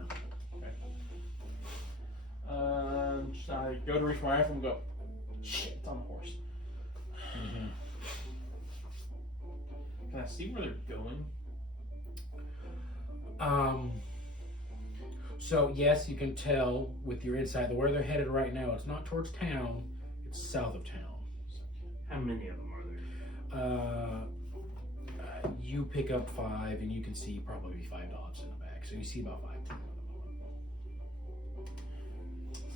I go to reach my rifle and go, shit, it's on the horse. Can I see where they're going? So yes, you can tell with your insight where they're headed right now. It's not towards town; it's south of town. How many of them are there? You pick up 5, and you can see probably 5 dogs in the back. So you see about 5 at the moment.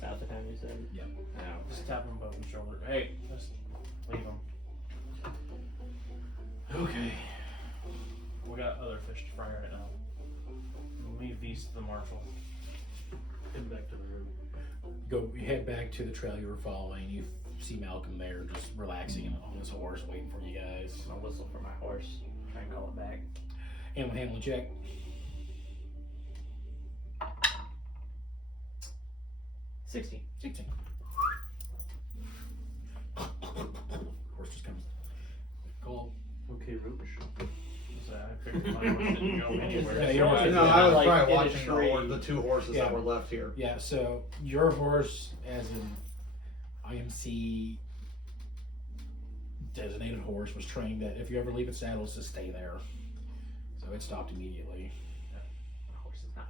South of town, you said? Yep. No. Just tap them above the shoulder. Hey, just leave them. Okay. We got other fish to fry right now. We'll leave these to the marshal. Head back to the road. You head back to the trail you were following. You see Malcolm there, just relaxing on his horse, waiting for you guys. I'll whistle for my horse. Try and call it back. Animal handling check. 16. 16. Horse just comes. Cool. Okay, Roach. So I figured mine didn't go anywhere. Yeah, you're right. No, I was Like, probably in a watching tree. the two horses that Yeah. were left here. Yeah, so your horse, as an IMC designated horse, was trained that if you ever leave its saddles, to stay there. So it stopped immediately. My horse is not.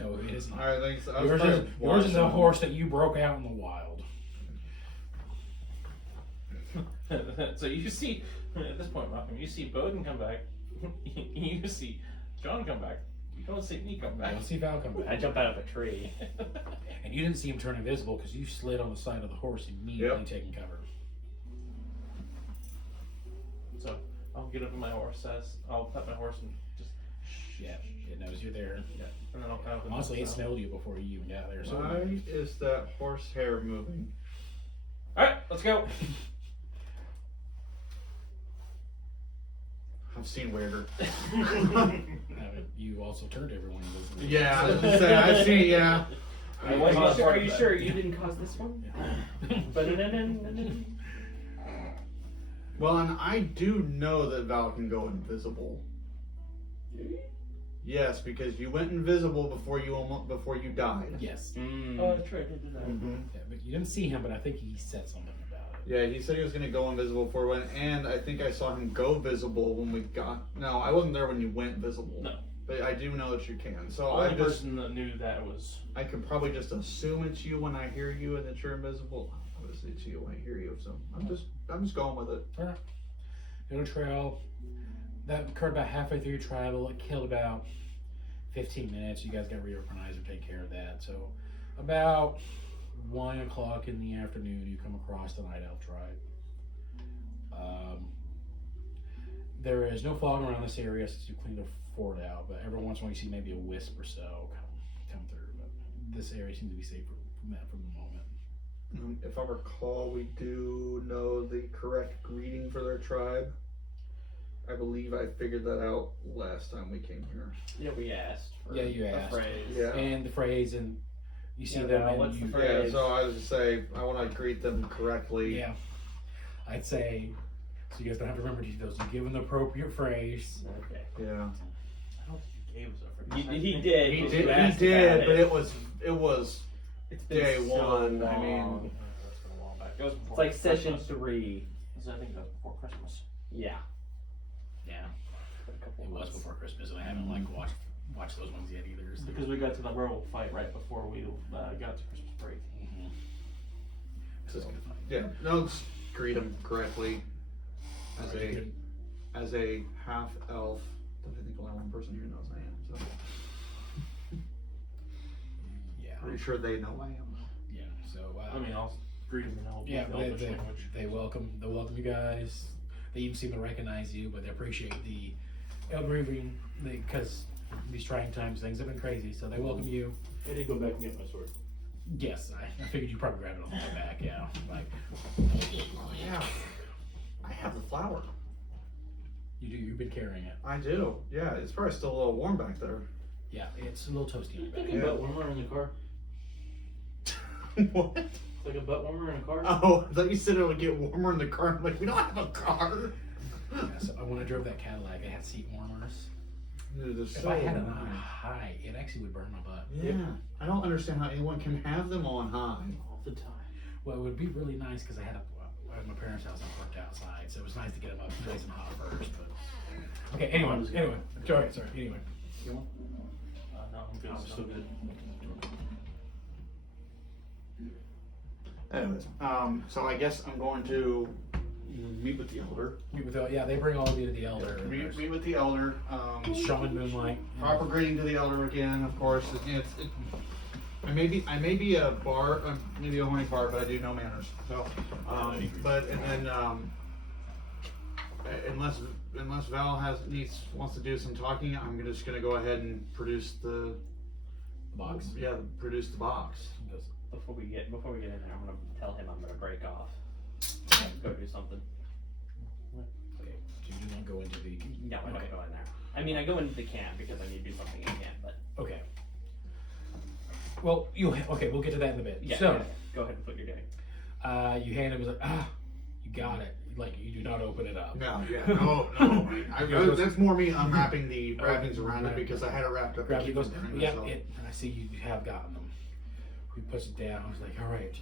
No, it is not. I think so. I was Yours probably is a watching- horse that you broke out in the wild. So you see, at this point, Malcolm, you see Boden come back. You see John come back. You don't see me come back. You'll see Val come I back. jump out of a tree. And you didn't see him turn invisible because you slid on the side of the horse immediately, Yep. taking cover. So I'll get up on my horse. I'll pet my horse and just Yeah, it knows you're there. and then I'll kind of. Honestly, it smelled you before you even got there. So Why is that horse hair moving? All right, let's go. I've seen weirder. you also turned everyone invisible. Yeah, I was gonna say, I've seen, yeah. Are you sure you didn't cause this one? Well, and I do know that Val can go invisible. Yes, because you went invisible before you died. Yes. Oh, that's right. I did that. Yeah, but you didn't see him, but I think he said something about it. Yeah, he said he was gonna go invisible before we went, and I think I saw him go visible when we got. No, I wasn't there when you went visible. No. But I do know that you can. So The I only just, person that knew that was. I could probably just assume it's you when I hear you and that you're invisible. Obviously, it's you when I hear you. So I'm just going with it. Alright. Go to trail. That occurred about halfway through your travel. It killed about 15 minutes. You guys got reorganized or take care of that. So about 1 o'clock in the afternoon, you come across the Night Elf tribe. There is no fog around this area since you cleaned the fort out, but every once in a while you see maybe a wisp or so come through. But this area seems to be safe from that for the moment. If I recall, we do know the correct greeting for their tribe. I believe I figured that out last time we came here. Yeah, we asked. For Yeah, you a asked. phrase. Yeah. And the phrase, and you see Yeah, them, Val, and what's the you, phrase? Yeah, so I was to say I want to greet them correctly. yeah, I'd say, so you guys don't have to remember details. You give them the appropriate phrase. Okay. Yeah. I don't think he gave us a He, phrase. he did. He but did. you He asked did, about but it was It's been day so one. I mean, long. That's been a while back. It was It's before like session Christmas. 3. I think that was before Christmas. Yeah. Yeah, Been a couple it was months. before Christmas, and I haven't watched those ones yet either. So. Because we got to the werewolf fight right before we got to Christmas break. Mhm. So, That's good fun. yeah. No, just greet them correctly. As Alright, a good. as a half elf, that I think only one person here knows I am. So Yeah, pretty sure they know I am. yeah. So I mean, I'll greet him in yeah, the but Elvish language. they welcome you guys. They even seem to recognize you, but they appreciate the elderly because these trying times, things have been crazy. So they welcome you. I did go back and get my sword. Yes, I figured you probably grabbed it on the way back. Yeah, like Oh yeah, I have the flower. you do. You've been carrying it. I do. Yeah, it's probably still a little warm back there. Yeah, it's a little toasty on your back. Like a butt warmer in the car. What? It's like a butt warmer in a car. Oh, I thought you said it would get warmer in the car. I'm like, we don't have a car. Yeah, so when I drove that Cadillac, it had seat warmers. Dude, they're If so I had it on warm. high, it actually would burn my butt. Yeah, I don't understand how anyone can have them on high. All the time. Well, it would be really nice because I had my parents' house I parked outside, so it was nice to get them up nice and hot first. But okay, anyway, sorry. Anyway, You want? No, I'm good. Oh, so good. Anyways, so I guess I'm going to meet with the elder. they bring all of you to the elder. Meet with the elder. Shaman Moonlight. Proper greeting to the elder again, of course. I may be a bar, maybe a horny bar, but I do know manners. So, unless Val wants to do some talking, I'm just gonna go ahead and produce the Box. Yeah, produce the box. Before we get in there, I'm gonna tell him I'm gonna break off. Go do something. Okay, so you do not go into the. No, I Okay. don't go in there. I mean, I go into the camp because I need to do something in camp, but Okay. Well, okay. We'll get to that in a bit. Yeah. So, yeah. Go ahead and put your day. you hand it. Was like, you got it. Like you do not open it up. No, yeah, no. That's more me unwrapping the wrappings around it because I had it wrapped up. Grab to it, keep goes, from burning yeah, myself. and I see you have gotten them. He puts it down. I was like, all right,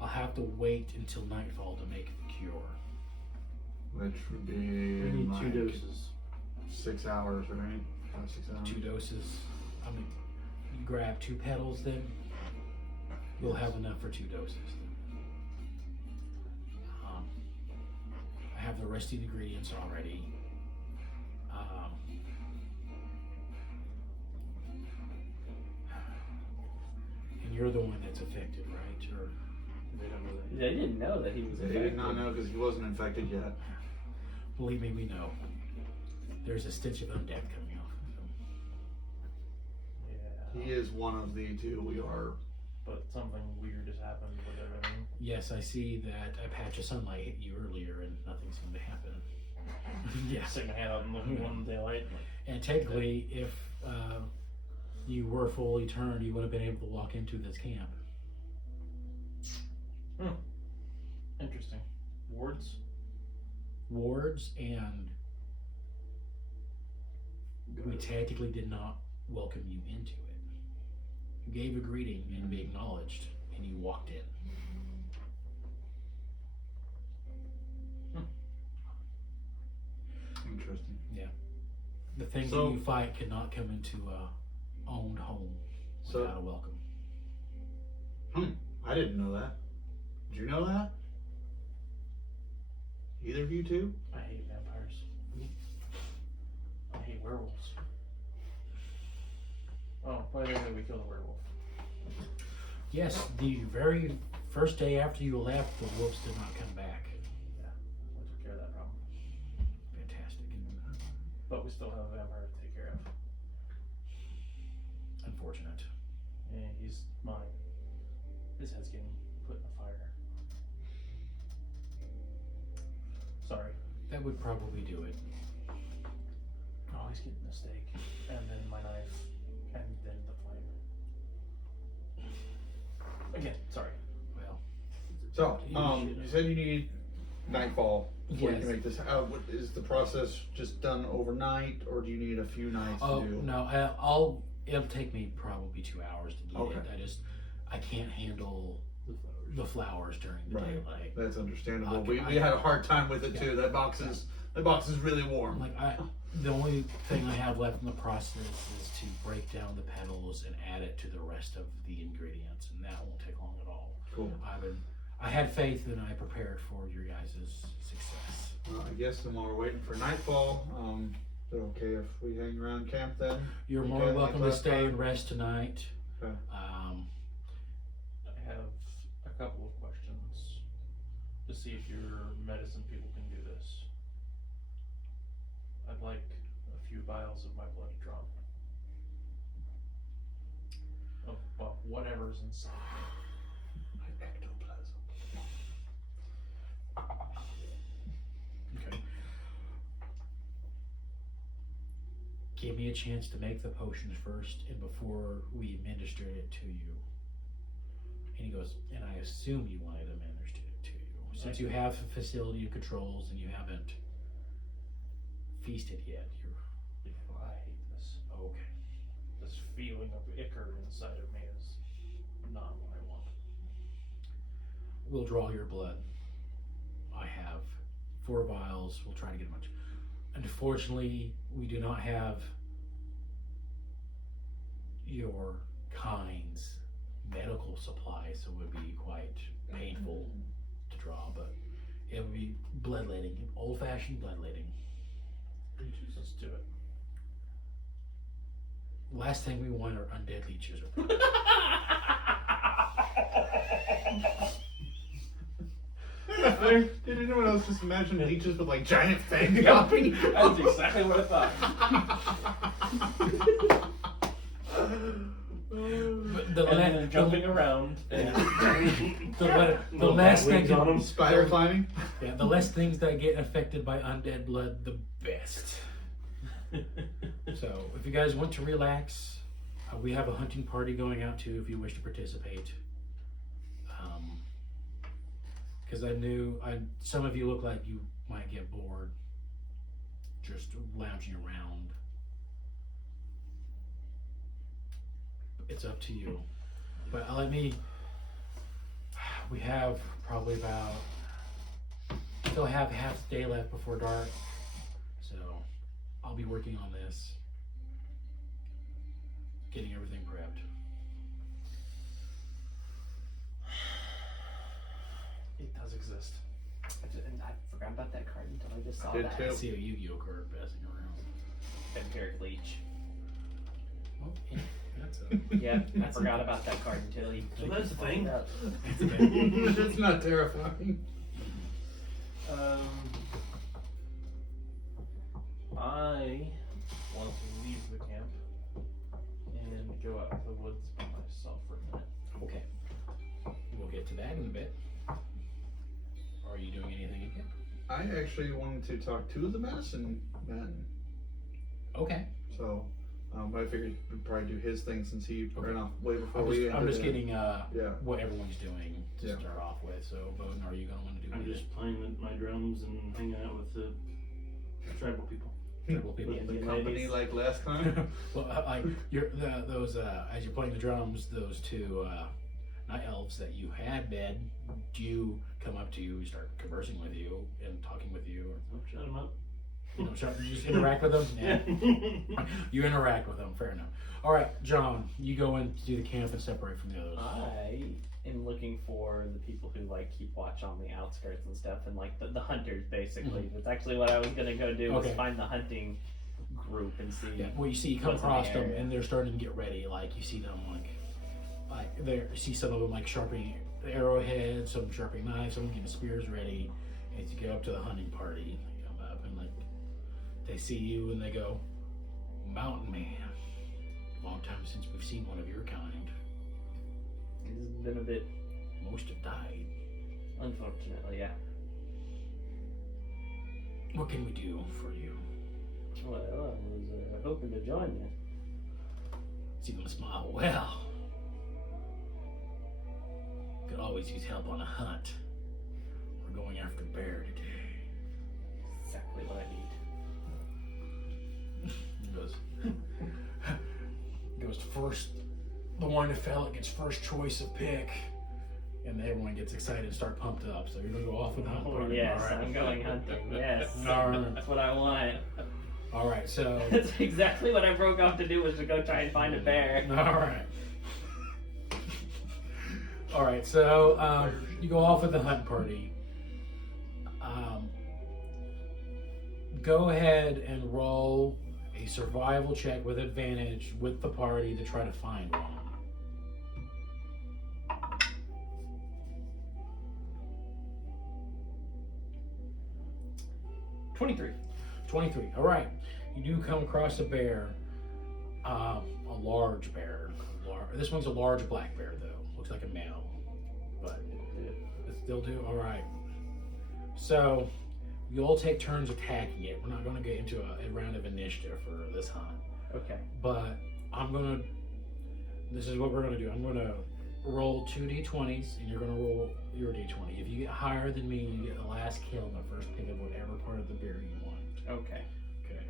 I'll have to wait until nightfall to make the cure. Which would be We need like 2 doses. 6 hours, right? 5, 6 hours. 2 doses. I mean, you grab 2 petals, then you'll have enough for 2 doses. I have the rest of the ingredients already. And you're the one that's affected, right? Or They don't know that. They didn't know that he was They infected. did not know because he wasn't infected yet. believe me, we know. There's a stench of undead coming off of him. Yeah. He is one of the 2 we are. But something weird has happened with everything. Yes, I see that a patch of sunlight hit you earlier and nothing seemed to happen. Yes. Sticking a hand out in the one daylight. And technically, if you were fully turned, you would have been able to walk into this camp. Interesting. Wards? Wards, and we technically did not welcome you into it. You gave a greeting and be acknowledged, and you walked in. Interesting. The things So- that you fight cannot come into a owned home So- without a welcome. I didn't know that. Did you know that? Either of you 2? I hate vampires. I hate werewolves. Oh, by the way, we killed a werewolf. Yes, the very first day after you left, the wolves did not come back. We took care of that problem. Fantastic. But we still have a vampire to take care of. Unfortunate. And he's mine. His head's getting put in the fire. Sorry. That would probably do it. Oh, he's getting the steak. And then my knife. And then the flame. Again, sorry. Well, So, you said you need nightfall before you Yes. can make this. What, is the process just done overnight, or do you need a few nights oh to do? no, it'll take me probably 2 hours to get Okay. it. I can't handle the flowers during the Right. daylight. That's understandable. Okay, we had a hard time with it Yeah. too. That box is really warm. Like the only thing I have left in the process is to break down the petals and add it to the rest of the ingredients, and that won't take long at all. Cool. I had faith and I prepared for your guys' success. I guess then while we're waiting for nightfall, is it okay if we hang around camp then? You're more Okay, than welcome like to last stay time? and rest tonight. Okay. I have a couple of questions to see if your medicine people can do this. I'd like a few vials of my blood drawn. Of whatever's inside. Okay. Give me a chance to make the potions first, and before we administer it to you. And he goes, and I assume you wanted to administer it to you. Since you have a facility and controls and you haven't feasted yet, you're I hate this. okay. This feeling of ichor inside of me is not what I want. We'll draw your blood. I have 4 vials. We'll try to get much. Unfortunately, we do not have your kind's medical supplies, so it would be quite painful to draw, but it would be bloodletting, old-fashioned bloodletting. Let's do it. Last thing we want are undead leeches. Did anyone else just imagine leeches with like giant fangs hopping? That's exactly what I thought. The And then jumping around. the less wings on them. Spider climbing? yeah, the less things that get affected by undead blood, the best. So, if you guys want to relax, We have a hunting party going out too if you wish to participate. Because some of you look like you might get bored just lounging around. It's up to you. But we have probably still have half the day left before dark. So I'll be working on this. Getting everything prepped. It does exist. And I forgot about that card until I just saw Did that. too. I see a Yu-Gi-Oh card passing around. Vampiric Leech. Well, yeah, that's Yeah, I That's forgot a- about that card until you. So that's the thing. It's not terrifying. I want to leave the camp and go out to the woods by myself for a minute. Okay. We'll get to that in a bit. Are you doing anything again? I actually wanted to talk to the medicine man. Okay. So, I figured he'd probably do his thing since he Okay. ran off way before I'm just ended it. getting Yeah. what everyone's doing to Yeah. start off with. So, Boden, are you going to want to do I'm anything? just playing my drums and hanging out with the tribal people. Tribal people. Yeah. The Indian company ladies. like last time. Well, as you're playing the drums, those two night elves that you had bed, do come up to you, start conversing with you, and talking with you, Oh, shut him up. or you just interact with them. Yeah. You interact with them. Fair enough. All right, John, you go in to do the camp and separate from the others. I am looking for the people who like keep watch on the outskirts and stuff, and like the hunters basically. That's actually what I was gonna go do was Okay. find the hunting group and see. Yeah, well, you see, you come what's in the across them, area. and they're starting to get ready. Like you see them, you see some of them like sharpening arrowheads, some sharpening knives, some getting spears ready. And you go up to the hunting party, they come up and they see you and they go, "Mountain Man, long time since we've seen one of your kind. It's been a bit, Most have died. unfortunately, yeah. What can we do for you?" Well, I was hoping to join you. See them smile. Well, could always use help on a hunt. We're going after bear today. Exactly what I need. Goes to first. The one that fell gets first choice of pick, and everyone gets excited and start pumped up. So you're gonna go off with the hunt Oh party. yes, All right. I'm going hunting. Yes, All right. that's what I want. All right. So. That's exactly what I broke off to do was to go try and find a bear. All right. All right. So you go off with the hunt party. Go ahead and roll a survival check with advantage with the party to try to find one. 23. 23. All right. You do come across a bear, a large bear. This one's a large black bear, though. Looks like a male, but it still do. All right. So you all take turns attacking it. We're not going to get into a round of initiative for this hunt, Okay. but this is what we're going to do. I'm going to roll 2 d20s, and you're going to roll your d20. If you get higher than me, you get the last kill and the first pick of whatever part of the bear you want. Okay. Okay.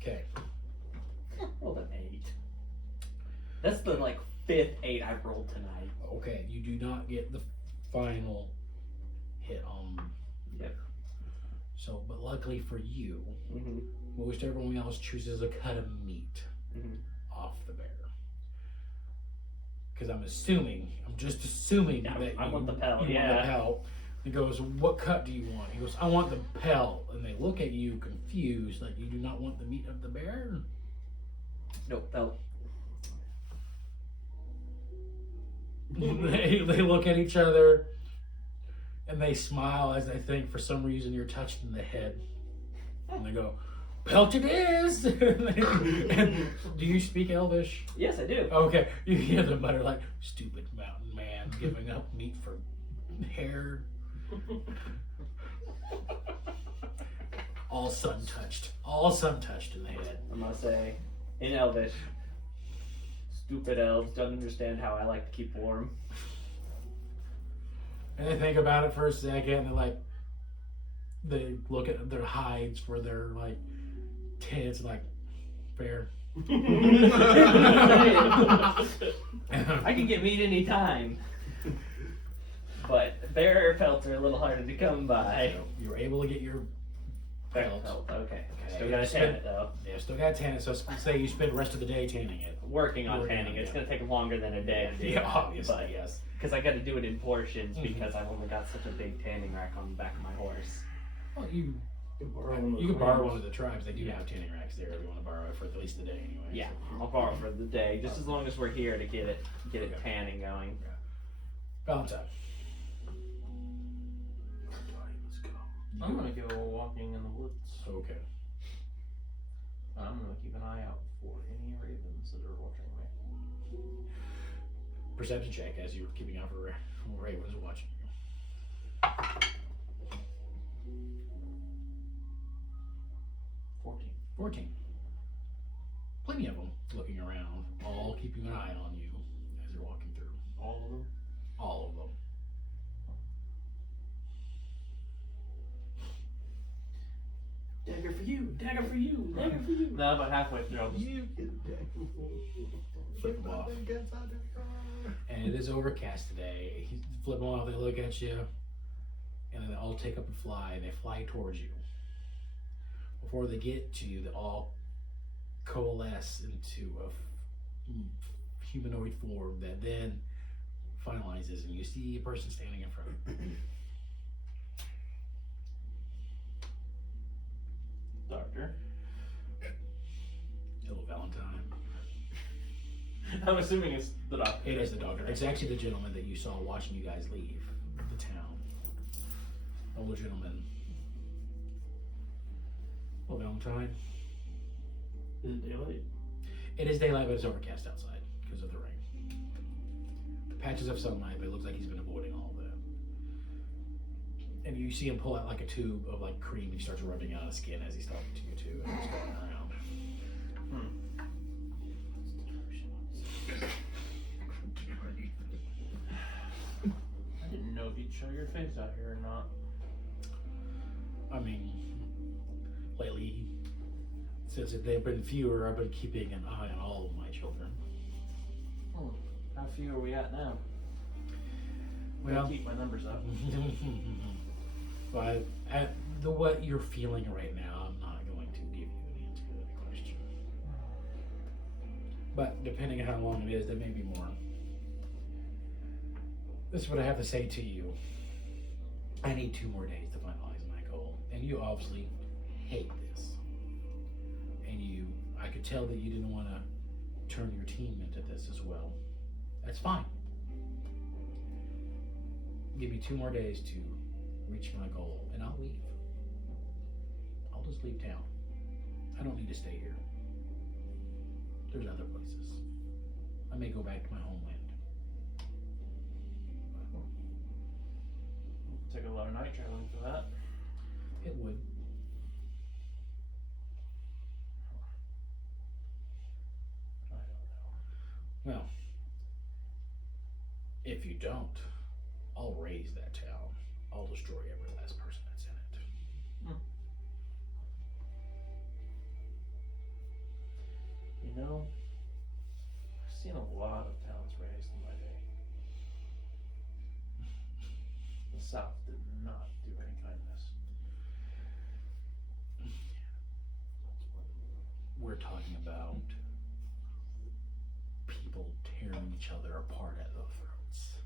Okay. Rolled an 8. That's the like 5th 8 I've rolled tonight. Okay. You do not get the final hit on. Yep. So, but luckily for you, Mm-hmm. most everyone else chooses a cut of meat Mhm. off the bear. Because I'm just assuming Yeah, that I want the pelt, you want the yeah. pelt. He goes, "What cut do you want?" He goes, "I want the pelt." And they look at you confused, like you do not want the meat of the bear. Nope. Felt. they look at each other and they smile as they think for some reason you're touched in the head. And they go, "Pelt it is!" And do you speak Elvish? Yes, I do. Okay, you hear them mutter like, "Stupid mountain man giving up meat for hair." All sun touched. All sun touched in the head. I'm gonna say, in Elvish, stupid elves don't understand how I like to keep warm. And they think about it for a second, and they're like, they look at their hides for their like tents, like, fair. I can get meat anytime. But bear pelts are a little harder to come by. So you were able to get your Bear pelt. pelt, okay. Okay. Still gotta tan it though. Yeah, still got tan it. So say you spend the rest of the day tanning it. Working on Working tanning. on it, It's yeah. gonna take longer than a day to do Yeah, that, obviously, but- yes. Because I got to do it in portions Mhm. because I've only got such a big tanning rack on the back of my horse. Well, you could borrow one of the tribes. They do have tanning racks there if you want to borrow it for at least the day anyway. Yeah, So. I'll borrow it for the day, just as long as we're here to get it tanning going. Valentine. I'm gonna go walking in the woods. Okay. I'm gonna keep an eye out for any ravens that are watching me. Perception check as you're keeping out for Ray was watching you. 14. Plenty of them looking around, all keeping an eye on you as you're walking through. All of them. All of them. Dagger for you! Dagger for you! Dagger for you! Now about halfway through, I'll just You get Flip them off. And it is overcast today. He's flipping off, they look at you, and then they all take up and fly. They fly towards you. Before they get to you, they all coalesce into a humanoid form that then finalizes, and you see a person standing in front of you. Doctor. Hello, Valentine. I'm assuming it's the doctor. It is the doctor. It's actually the gentleman that you saw watching you guys leave the town. Older gentleman. Hello, Valentine. Is it daylight? It is daylight, but it's overcast outside because of the rain. The patches of sunlight, but it looks like he's been avoiding all of that. And you see him pull out like a tube of like cream. He starts rubbing out his skin as he's talking to you too, and he's going around. I didn't know if you'd show your face out here or not. I mean, lately, since they've been fewer, I've been keeping an eye on all of my children. How few are we at now? Well, Keep my numbers up. but at the what you're feeling right now, I'm not going to give you an answer to that question. But depending on how long it is, there may be more. This is what I have to say to you. I need 2 more days to finalize my goal, and you obviously hate this. And I could tell that you didn't want to turn your team into this as well. That's fine. Give me 2 more days to reach my goal, and I'll leave. I'll just leave town. I don't need to stay here. There's other places. I may go back to my homeland. Take a lot of night traveling for that. It would. I don't know. Well, if you don't, I'll raise that town. I'll destroy every last person that's in it. You know, I've seen a lot of towns raised in my day. The South did not do any kindness. We're talking about people tearing each other apart at the throats.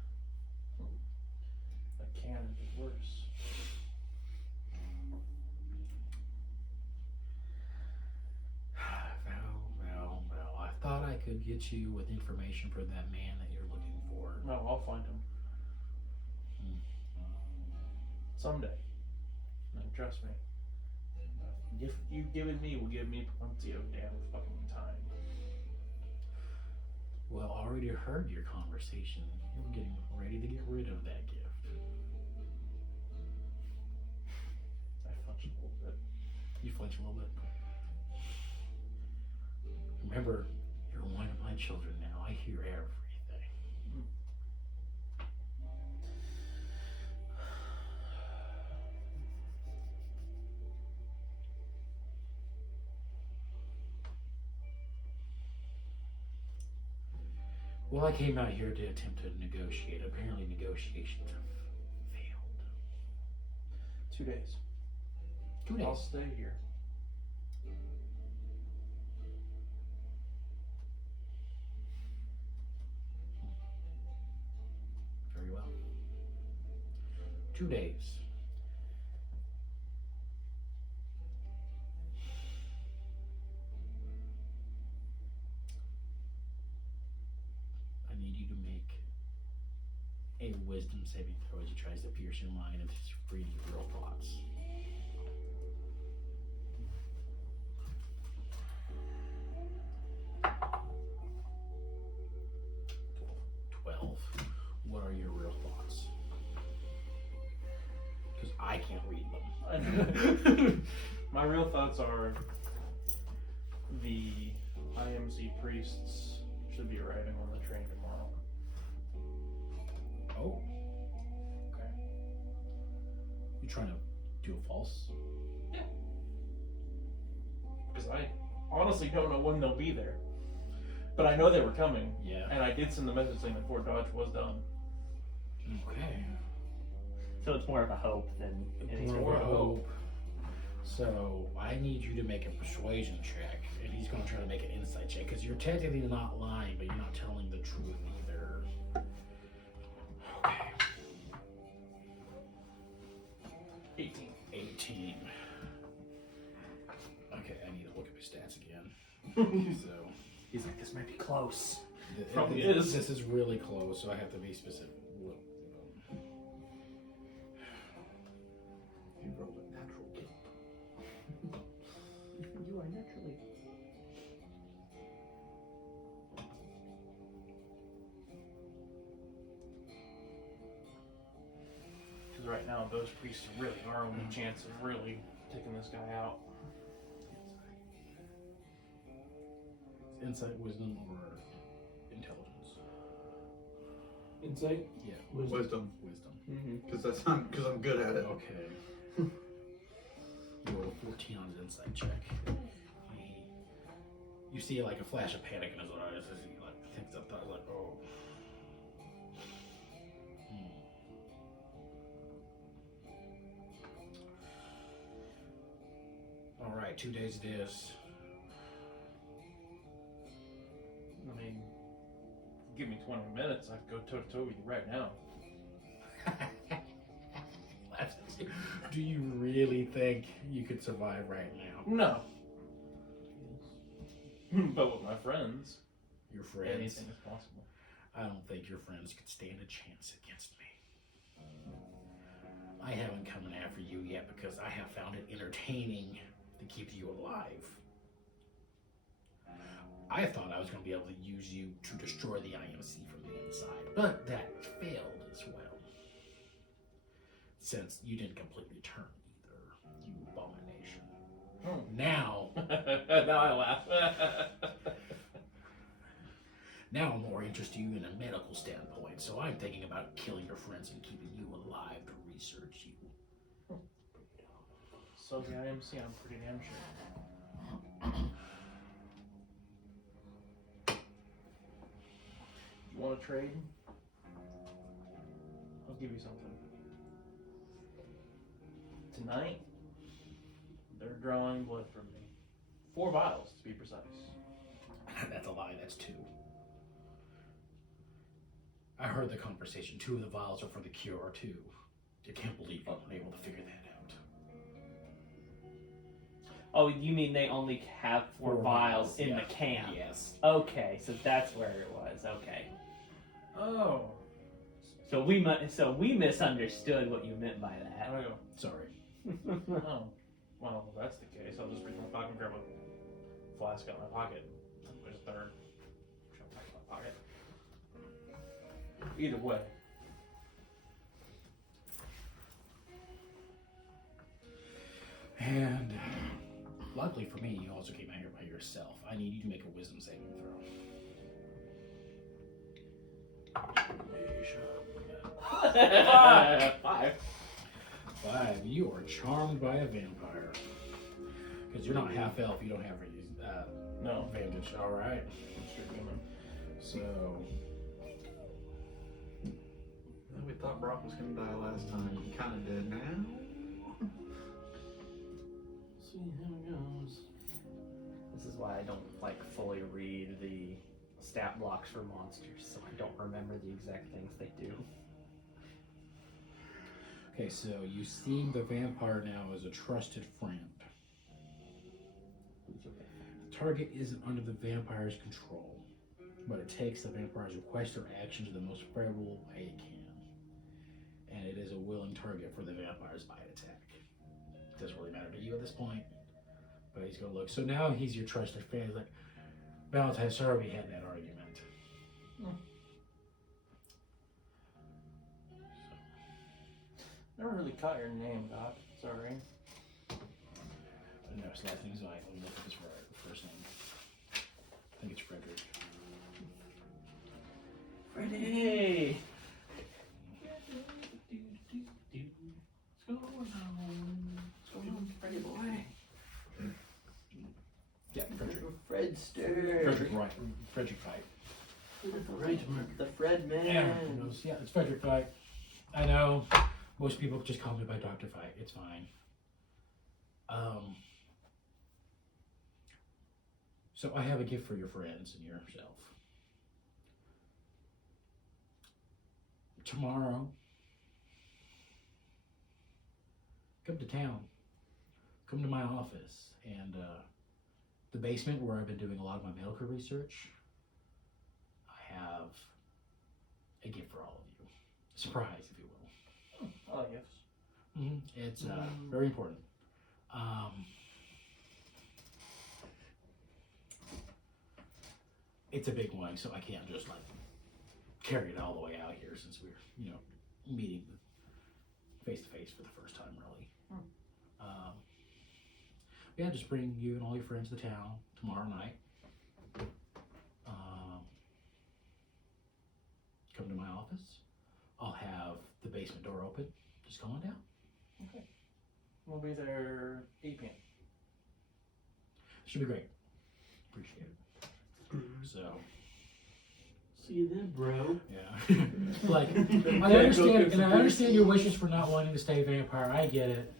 That can be worse. Well, I thought I could get you with information for that man that you're looking for. No, I'll find him. Someday. No, trust me. The gift you've given me will give me plenty of damn fucking time. Well, I already heard your conversation. You're getting ready to get rid of that gift. I fudged a little bit. You flinch a little bit. Remember, you're one of my children now. I hear everything. Well, I came out here to attempt to negotiate. Apparently, negotiations have failed. 2 days. 2 I'll days. stay here. Very well. 2 days. I need you to make a wisdom saving throw as he tries to pierce your mind and read your real thoughts. What are your real thoughts? Because I can't read them. My real thoughts are the IMC priests should be arriving on the train tomorrow. Oh. Okay. You trying to do a false? Because I honestly don't know when they'll be there. But I know they were coming. Yeah. And I did send the message saying that Fort Dodge was done. Okay. So it's more of a hope than anything. More hope. So I need you to make a persuasion check, and he's going to try to make an insight check because you're technically not lying, but you're not telling the truth either. Okay. 18. Okay, I need to look at my stats again. So He's like, this might be close. Probably this, is. This is really close, so I have to be specific. You rolled a natural kill. You are naturally. Because right now, those priests are really our only chance of really taking this guy out. Insight, wisdom, or intelligence? Insight? Yeah. Wisdom. Wisdom. Because I'm good at it. Okay. You roll a 14 on his insight check. You see like a flash of panic in his eyes as he like thinks up thought like, oh. All right, 2 days it is. I mean, give me 20 minutes, I'd go toe to toe with you right now. Do you really think you could survive right now? No. But with my friends, Your friends? anything is possible. I don't think your friends could stand a chance against me. I haven't come in after you yet because I have found it entertaining to keep you alive. I thought I was going to be able to use you to destroy the IMC from the inside, but that failed as well. Since you didn't completely turn either, you abomination. Oh. Now, Now I laugh. now I'm more interested in you in a medical standpoint, so I'm thinking about killing your friends and keeping you alive to research you. So the IMC, I'm pretty damn sure. You want to trade? I'll give you something. Tonight, they're drawing blood from me. 4 vials, to be precise. That's a lie, that's 2. I heard the conversation. 2 of the vials are for the cure, too. I can't believe you weren't able to figure that out. Oh, you mean they only have 4 vials in yeah. the camp? Yes. Okay, so that's where it was. Okay. Oh. So we misunderstood what you meant by that. I go, Sorry. oh. Well, if that's the case, I'll just reach my pocket and grab a flask out of my pocket. There's a third. Shove it back in my pocket. Either way. And luckily for me, you also came out here by yourself. I need you to make a wisdom saving throw. Five. 5. You are charmed by a vampire. Because you're not half elf, you don't have No. advantage. All right. Straight human. So, Well, we thought Brock was gonna die last time. He kind of did now. See how it goes. This is why I don't like fully read the stat blocks for monsters, so I don't remember the exact things they do. okay, so you see the vampire now as a trusted friend. The target isn't under the vampire's control, but it takes the vampire's request or action to the most favorable way it can. And it is a willing target for the vampire's bite attack. It doesn't really matter to you at this point, but he's gonna look. So now he's your trusted friend. He's like, Valentine, sorry we had that argument. Never really caught your name, Doc. Sorry. No, his last name's Mike. Let me look at his first name. I think it's Frederick. Freddie! What's going on, Freddy boy? Yeah, Frederick. Fredster! Frederick Wright. Frederick Fight. The Fred man! Yeah, it's Frederick Fight. I know. Most people just call me by Dr. Fight. It's fine. So I have a gift for your friends and yourself. Tomorrow, come to town. Come to my office and the basement where I've been doing a lot of my medical research. I have a gift for all of you. Surprise, if you will. I like gifts. It's very important. It's a big one, so I can't just like carry it all the way out here since we're, meeting face to face for the first time, really. Yeah, just bring you and all your friends to town tomorrow night. Come to my office. I'll have the basement door open. Just come on down. Okay. We'll be there 8 p.m. Should be great. Appreciate it. So, See you then, bro. yeah. Like, I understand your wishes for not wanting to stay vampire. I get it.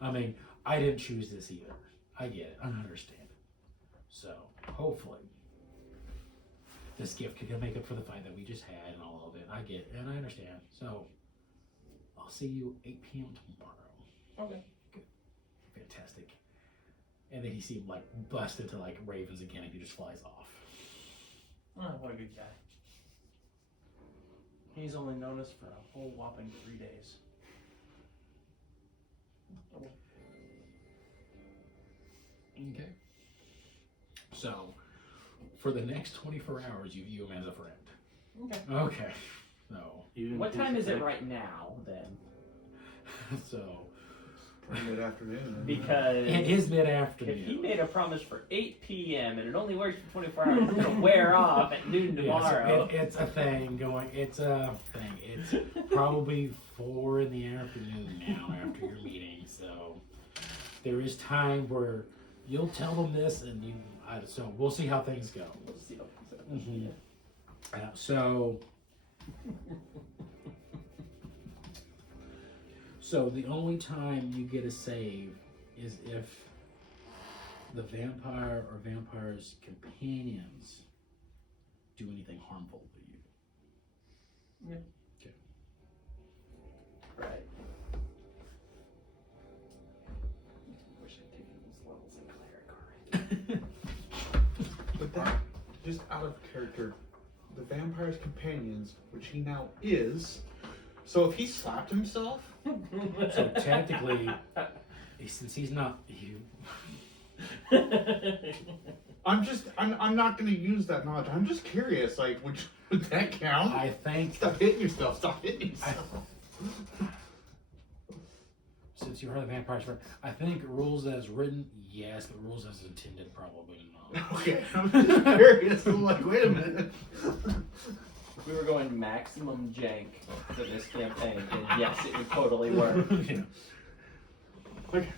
I mean, I didn't choose this either. I get it. I understand it. So, hopefully, this gift can make up for the fight that we just had and all of it. I get it, and I understand. So, I'll see you 8 p.m. tomorrow. Okay. Fantastic. And then he seemed like bust into like ravens again, and he just flies off. Oh, what a good guy. He's only known us for a whole whopping 3 days. Okay. So, for the next 24 hours, you view him as a friend. Okay. Okay. So, What time is it right now, then? so Mid-afternoon. Because it is if mid-afternoon. he made a promise for 8 p.m. and it only works for 24 hours, it's going to wear off at noon tomorrow. Yes, it's a thing going. It's a thing. It's probably 4 in the afternoon now after your meeting. So there is time where you'll tell them this, and so we'll see how things go. We'll see how things go. So the only time you get a save is if the vampire or vampire's companions do anything harmful to you. Yeah. Okay. Right. Wish I'd taken those levels in cleric already. But that, just out of character, the vampire's companions, which he now is. So if he slapped himself, So technically, since he's not you, I'm not gonna use that knowledge. I'm just curious. Like, would that count? I think. Stop hitting yourself. Stop hitting yourself. since you heard the vampire's friend, I think rules as written, yes, but rules as intended, probably not. Okay, I'm just curious. I'm like, wait a minute. If we were going maximum jank for this campaign, then yes, it would totally work. Yeah. Okay.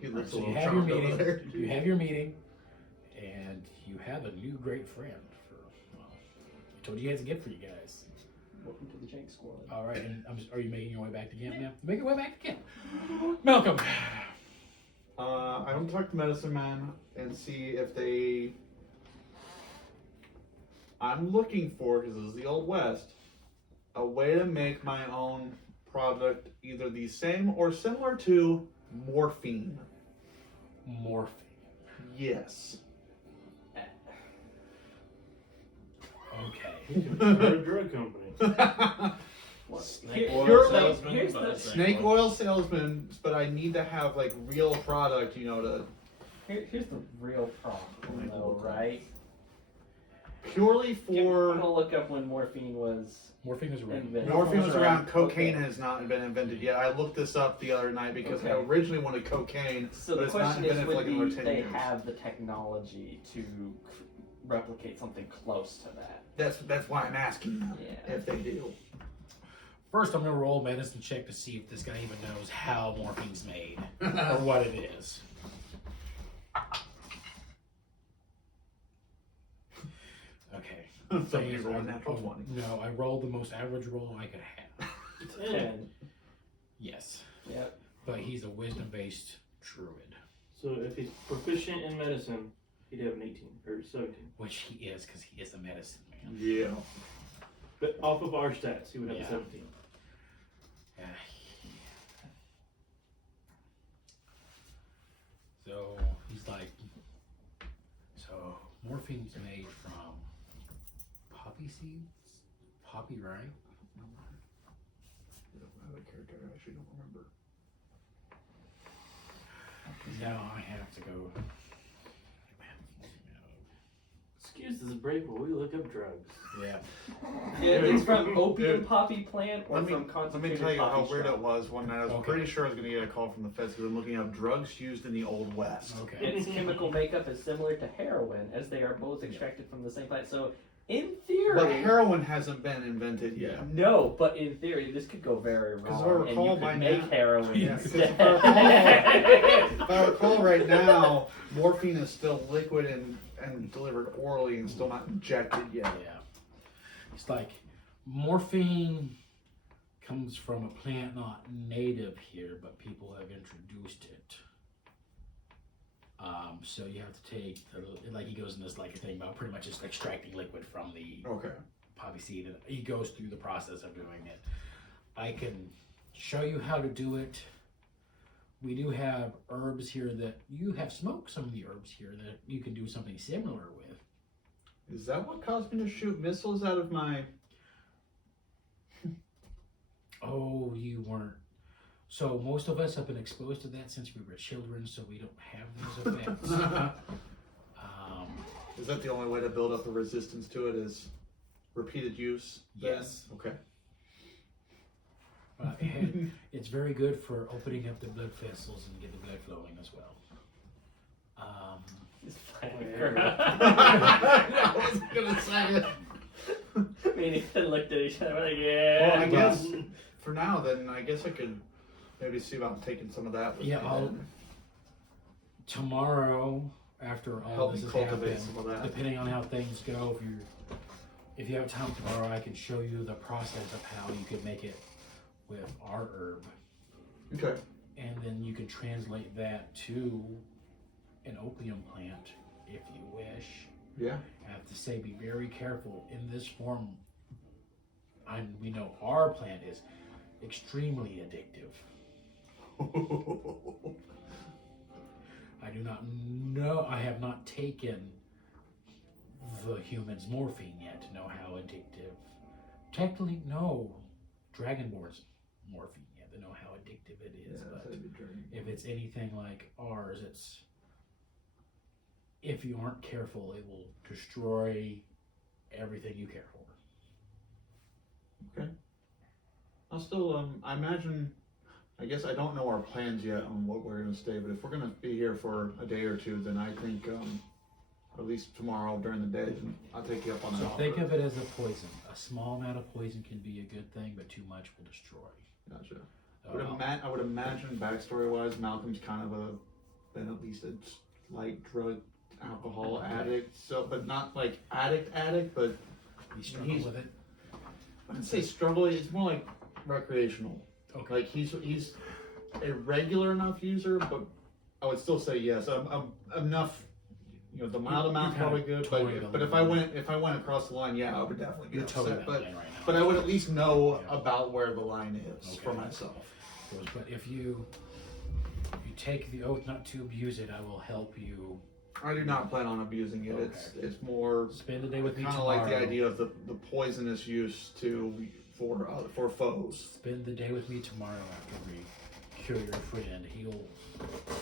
He looks a So you little have your charmed over meeting. there. You have your meeting, and you have a new great friend. Well, I told you he has a gift for you guys. Welcome to the jank squad. All right, and are you making your way back to camp now? Make your way back to camp. Malcolm. I don't talk to Medicine Man and see if they. I'm looking for, because this is the Old West, a way to make my own product either the same or similar to morphine. Morphine. Yes. Okay. We're a drug company. Snake Here- oil you're- salesman, here's but the- Snake oil salesman, but I need to have like real product, you know, to Here's the real problem, though, right? purely I'm for gonna look up when morphine was Morphine is around. invented. morphine was around. Cocaine Okay. has not been invented yet. I looked this up the other night because I Okay. originally wanted cocaine, So but the it's not question is, invented for would like another 10 they years. have the technology to replicate something close to that? That's why I'm asking them Yeah. if they do. First, I'm gonna roll a medicine check to see if this guy even knows how morphine's made or what it is. Okay. So Thing you is, roll a I- natural 20. No, I rolled the most average roll I could have. 10. Yes, Yep. but he's a wisdom-based druid, So if he's proficient in medicine, he'd have an 18 or 17. which he is because he is a medicine man. Yeah. But off of our stats, he would have Yeah. a 17. Yeah. So he's like, so morphine's made from poppy seeds, poppy, right? I don't have a character. I actually don't remember. Now I have to go. Excuse this break while we look up drugs. Yeah. Yeah, it's from opium Dude. poppy plant or Let from me concentrated tell you how poppy weird shrub. it was one night. I was Okay. pretty sure I was going to get a call from the feds because I'm looking up drugs used in the Old West. Okay. Its chemical makeup is similar to heroin, as they are both extracted from the same plant. So, in theory, But heroin hasn't been invented yet. no. But in theory, this could go very Because I wrong, and recall you by could make now- heroin Yeah, 'cause instead. If I recall right now, morphine is still liquid and delivered orally and still not injected yet. Yeah. It's like morphine comes from a plant not native here, but people have introduced it. So you have to take, like he goes in this like a thing about pretty much just extracting liquid from the Okay. poppy seed, and he goes through the process of doing it. I can show you how to do it. We do have herbs here that you have smoked some of the herbs here that you can do something similar with. Is that what caused me to shoot missiles out of my... Oh, you weren't. So most of us have been exposed to that since we were children, so we don't have those effects. Is that the only way to build up a resistance to it is repeated use? then? Yes. Okay. It's very good for opening up the blood vessels and get the blood flowing as well. Just finding Yeah. I was going to say it. Me and Ethan looked at each other like, yeah. Well, I guess for now, then, I guess I could maybe see about taking some of that with Yeah, me I'll- then. Tomorrow, after all Help this me has cultivate happened, some of that. depending on how things go, if you have time tomorrow, I can show you the process of how you could make it with our herb. Okay. And then you can translate that to an opium plant if you wish. Yeah. I have to say, be very careful in this form. We know our plant is extremely addictive. I do not know. I have not taken the human's morphine yet to know how addictive. Technically, no. Dragonborn's morphine yet to know how addictive it is. Yeah, but that'd be true. if it's anything like ours, if you aren't careful, it will destroy everything you care for. I'll still, I imagine, I guess I don't know our plans yet on what we're gonna stay, but if we're gonna be here for a day or two, then I think, at least tomorrow during the day, then I'll take you up on that So offer. think of it as a poison. A small amount of poison can be a good thing, but too much will destroy. Gotcha. So, I would imagine backstory-wise, Malcolm's kind of been at least a slight drug, alcohol addict, so, but not like addict, but you struggle with it? I wouldn't say struggle, it's more like recreational. Okay. Like he's a regular enough user, but I would still say yes. I'm enough. You know, the mild amount's You're probably kinda good, towing but the if I went across the line, yeah, I would definitely be You're towing upset. that But line right now. but I would at least know Yeah. about where the line is Okay. for myself. But if you take the oath not to abuse it, I will help you. I do not plan on abusing it. It's more Spend the day with me kind of tomorrow. like the idea of the poisonous use for foes. Spend the day with me tomorrow after we cure your friend. He'll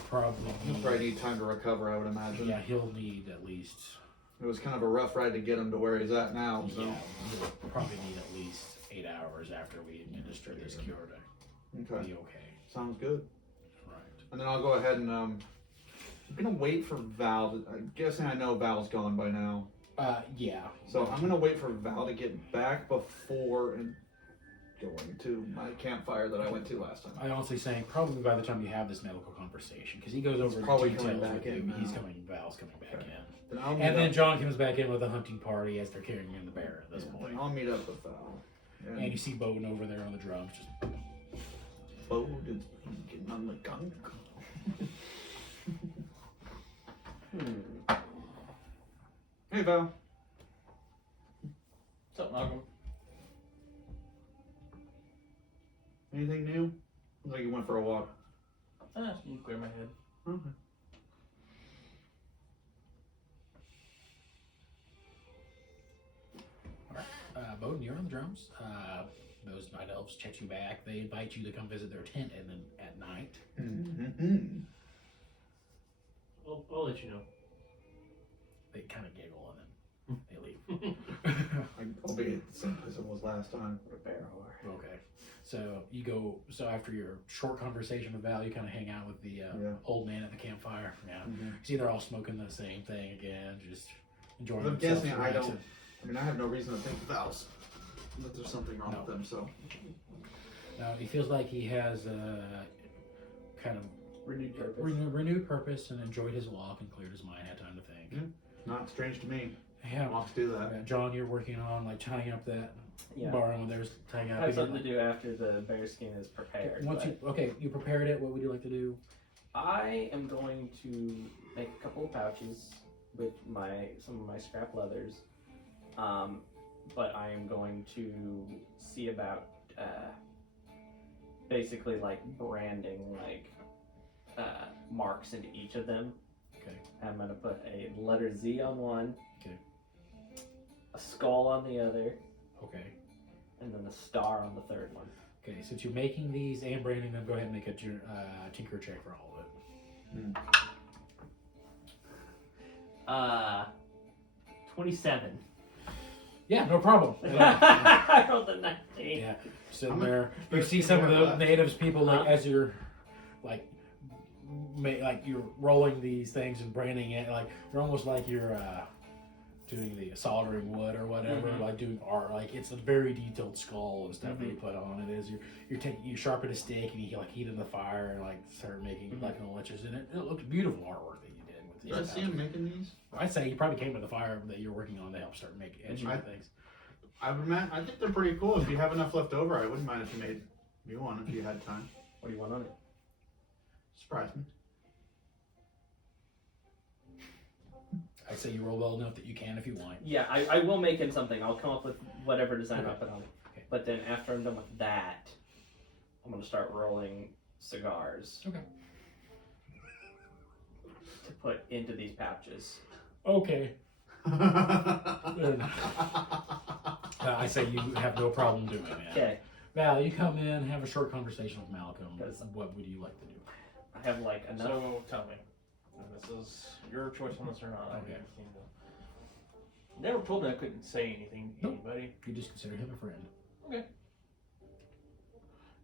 probably He'll need. probably need time to recover, I would imagine. Yeah, he'll need at least. It was kind of a rough ride to get him to where he's at now. So Yeah, he'll probably need at least 8 hours after we administer this cure to okay, be okay. sounds good. Right. And then I'll go ahead and I'm gonna wait for Val. I'm guessing I know Val's gone by now. Yeah. So I'm gonna wait for Val to get back before and going to my campfire that I went to last time. I honestly saying probably by the time you have this medical conversation, because he goes over the probably details coming back with you. in He's now. Val's coming back Okay. in. Then I'll meet And then up, John comes back in with a hunting party as they're carrying in the bear at this point. I'll meet up with Val. And you see Boden over there on the drums. Just Boden's getting on the gun. Hey Val. What's up, Malcolm? Anything new? Looks like you went for a walk. You clear my head. Okay. Boden, you're on the drums. Those night elves check you back. They invite you to come visit their tent, and then at night, Mm-hmm. I'll let you know. they kind of giggle and then they leave. I'll be at the same place I was last time. Okay. So you go. So after your short conversation with Val, you kind of hang out with the Yeah. old man at the campfire. Yeah. Mm-hmm. See, they're all smoking the same thing again, just enjoying I'm themselves. guessing I relaxing. don't. I mean, I have no reason to think Val's that there's something wrong No. with them. So No, he feels like he has kind of Renewed purpose. renewed purpose and enjoyed his walk and cleared his mind, had time to think. Yeah. Not strange to me. Yeah. Walks do that. John, you're working on like tying up that Yeah. bar when there's tying I up. have something to do after the bear skin is prepared. Once but you prepared it, what would you like to do? I am going to make a couple of pouches with some of my scrap leathers. But I am going to see about basically like branding marks into each of them. Okay. I'm gonna put a letter Z on one. Okay. A skull on the other, Okay. and then a star on the third one. Okay. Since you're making these and branding them, go ahead and make a tinker check for all of it. 27. Yeah, no problem. I rolled a 19. Yeah, sitting there. You see some of the natives people like as you're like you're rolling these things and branding it, like you're almost like you're doing the soldering wood or whatever, like doing art. Like it's a very detailed skull and stuff that you put on it. Is you sharpen a stick and you like heat it in the fire and like start making like little etches in it. It looks beautiful artwork that you did with Did I these. see him making these? I'd say you probably came to the fire that you're working on to help start making etching things. I think they're pretty cool. If you have enough left over, I wouldn't mind if you made me one if you had time. What do you want on it? Surprise me. I'd say you roll well enough that you can if you want. Yeah, I will make him something. I'll come up with whatever design I'll put on it. Okay. But then after I'm done with that, I'm going to start rolling cigars. Okay. To put into these pouches. Okay. I say you have no problem doing that. Okay. Val, you come in, have a short conversation with Malcolm. What would you like to do? I have like enough. So tell me, if this is your choice on this or not. Okay. Never told me I couldn't say anything to Nope. anybody. You just consider him a friend. Okay.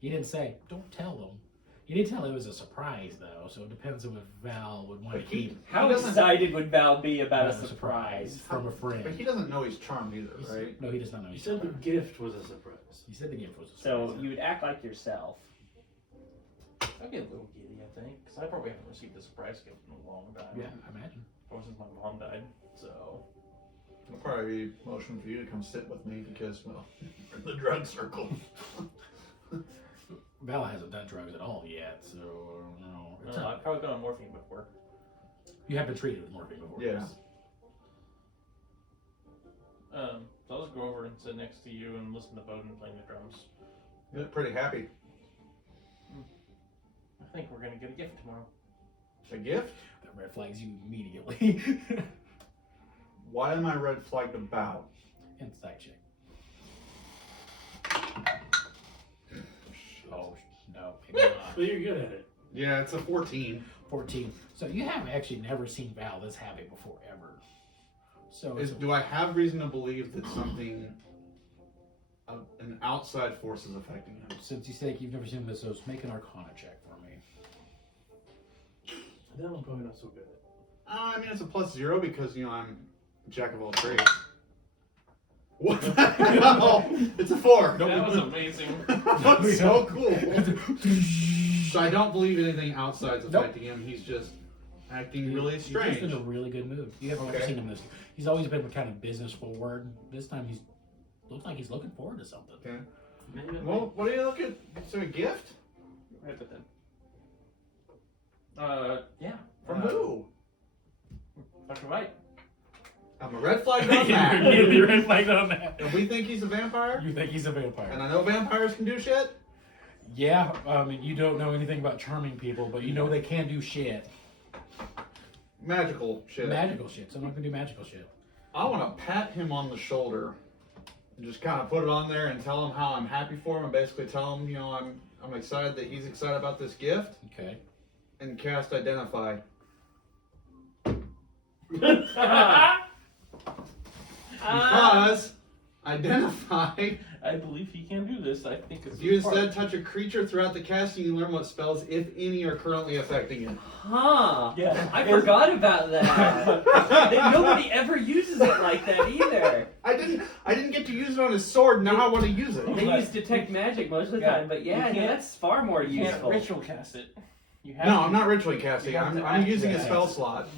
He didn't say, don't tell him. He did tell it was a surprise, though, so it depends on what Val would want But to keep How doesn't- excited would Val be about a as surprise? from a friend. But he doesn't know he's charmed either, right? No, he does not know. You He's said the charmed. gift was a surprise. He said the gift was a So surprise. you would act like yourself. I'd get a little giddy, I think, because I probably haven't received a surprise gift in a long time. Yeah, I imagine. Or since my mom died. So. It'll probably be motion for you to come sit with me because, well, we're in the drug circle. Val hasn't done drugs at all yet, so I don't know. It's I've probably been on morphine before. You have been treated with morphine before. Yeah. yes. So I'll just go over and sit next to you and listen to Boden playing the drums. You look pretty happy. I think we're gonna get a gift tomorrow. A gift? That red flags you immediately. Why am I red flagged about? Insight check. Oh, no, maybe not. But you're good at it. Yeah, it's a 14. 14. So you have actually never seen Val this happy before, ever. So Do I have reason to believe that something, an outside force is affecting him? since you say you've never seen this, so make an Arcana check for me. That I'm probably not so good at. I mean, it's a +0 because, you know, I'm jack of all trades. What the hell? It's a 4. That was amazing. That's so cool. So I don't believe anything outside's Nope. affecting him. He's just acting really He's strange. in a really good mood. You haven't ever Okay. seen him this. He's always been kind of business forward. This time he's looks like he's looking forward to something. Okay. Maybe Well, what are you looking? Is it a gift? Right with yeah. From who? Dr. White. I'm a red flag on that. You're red flagged on that. And we think he's a vampire? You think he's a vampire? And I know vampires can do shit? Yeah, you don't know anything about charming people, but you know they can do shit. Magical shit. Magical shit. So I'm not gonna do magical shit. I want to pat him on the shoulder and just kind of put it on there and tell him how I'm happy for him and basically tell him, you know, I'm excited that he's excited about this gift Okay. and cast Identify. Because Identify, I believe he can do this. I think it's. if you instead touch a creature throughout the casting, you learn what spells, if any, are currently affecting it. Huh. Yeah. I forgot about that. Nobody ever uses it like that either. I didn't get to use it on his sword. Now I want to use it. They use detect magic most of the Yeah. time, but yeah, You can't- that's far more You can't useful. ritual cast it. You have No, to. I'm not ritually casting. You have to I'm using a activate spell it. slot.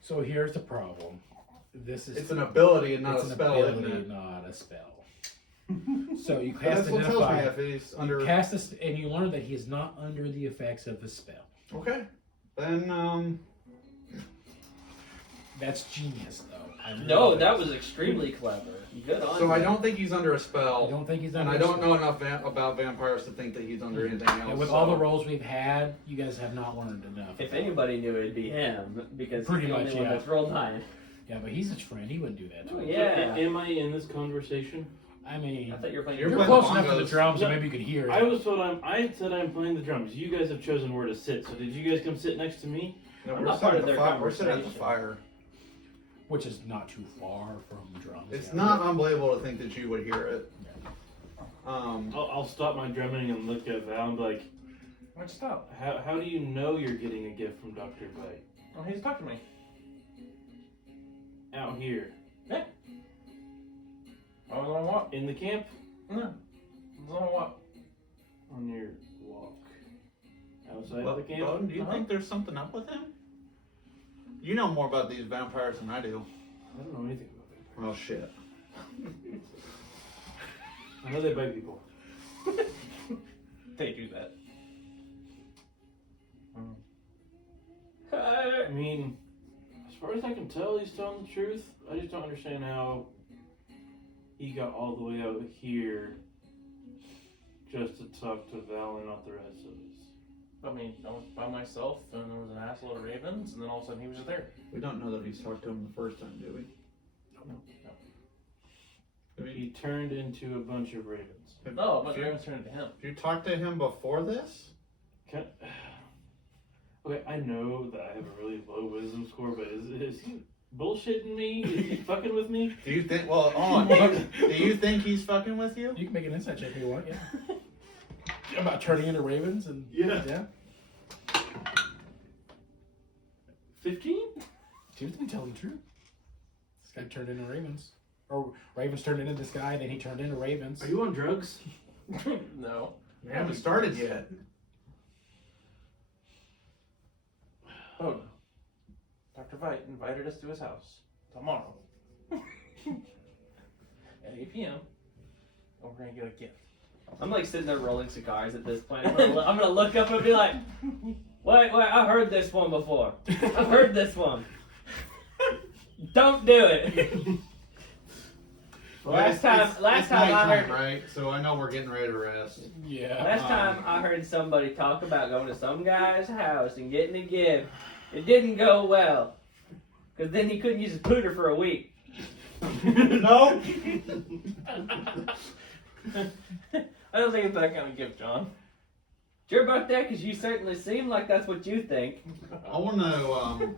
So here's the problem. This is It's an ability and not it's a an spell, ability, isn't it? not a spell. So you But cast that's what tells me Identify. if he's under. Cast this, and you learn that he is not under the effects of the spell. Okay. Then That's genius, though. I No, love that it. was extremely clever. Good on so you. I don't think he's under a I spell, don't think he's and under. I a don't spell. know enough about vampires to think that he's under anything else. And with so. all the roles we've had, you guys have not learned enough. If about it. anybody knew, it'd be him because Pretty he's the much, only one yeah. that's rolled high. Yeah, but he's his friend. He wouldn't do that to Oh, him. yeah. Am I in this conversation? I mean, I thought you were playing. You're you're playing close enough to the bongos. drums, so No, maybe you could hear it. I was told I said I'm playing the drums. You guys have chosen where to sit. So did you guys come sit next to me? No, I'm we're not sitting part at of the their fire. We're sitting at the conversation. fire. Which is not too far from drums. It's yeah. not unbelievable to think that you would hear it. I'll stop my drumming and look at Val and be like, Why'd you stop? how do you know you're getting a gift from Dr. White? Oh, he's talking to me. Out here. I was on a walk. In the camp? No. I was on a walk. On your walk. Outside Well, the camp? Boden, do you think there's something up with him? You know more about these vampires than I do. I don't know anything about vampires. Well, shit. I know they bite people. They do that. I mean, as far as I can tell, he's telling the truth. I just don't understand how he got all the way out here just to talk to Val and not the rest of us. I mean, I was by myself, and there was an assload of ravens, and then all of a sudden he was just there. We don't know that he's talked to him the first time, do we? No. I mean, He turned into a bunch of ravens. No, but the ravens turned into him. Have you talked to him before this? Okay, I know that I have a really low wisdom score, but is he bullshitting me? Is he fucking with me? Do you think? Well, hold on. Do you think he's fucking with you? You can make an insight check if you want. Yeah. About turning into ravens and Yeah. 15? She was telling the truth. This guy turned into ravens. Or ravens turned into this guy, then he turned into ravens. Are you on drugs? No. We haven't started yet. Oh, Dr. Veit invited us to his house tomorrow at 8 p.m. And we're gonna get a gift. I'm like sitting there rolling cigars at this point. I'm gonna look up and be like, wait, I've heard this one before. I've heard this one. Don't do it. Last time I heard. Right? So I know we're getting ready to rest. Yeah. Last time I heard somebody talk about going to some guy's house and getting a gift, it didn't go well. Because then he couldn't use his pooter for a week. No. I don't think it's that kind of gift, John. Sure about that? Because you certainly seem like that's what you think. I want to,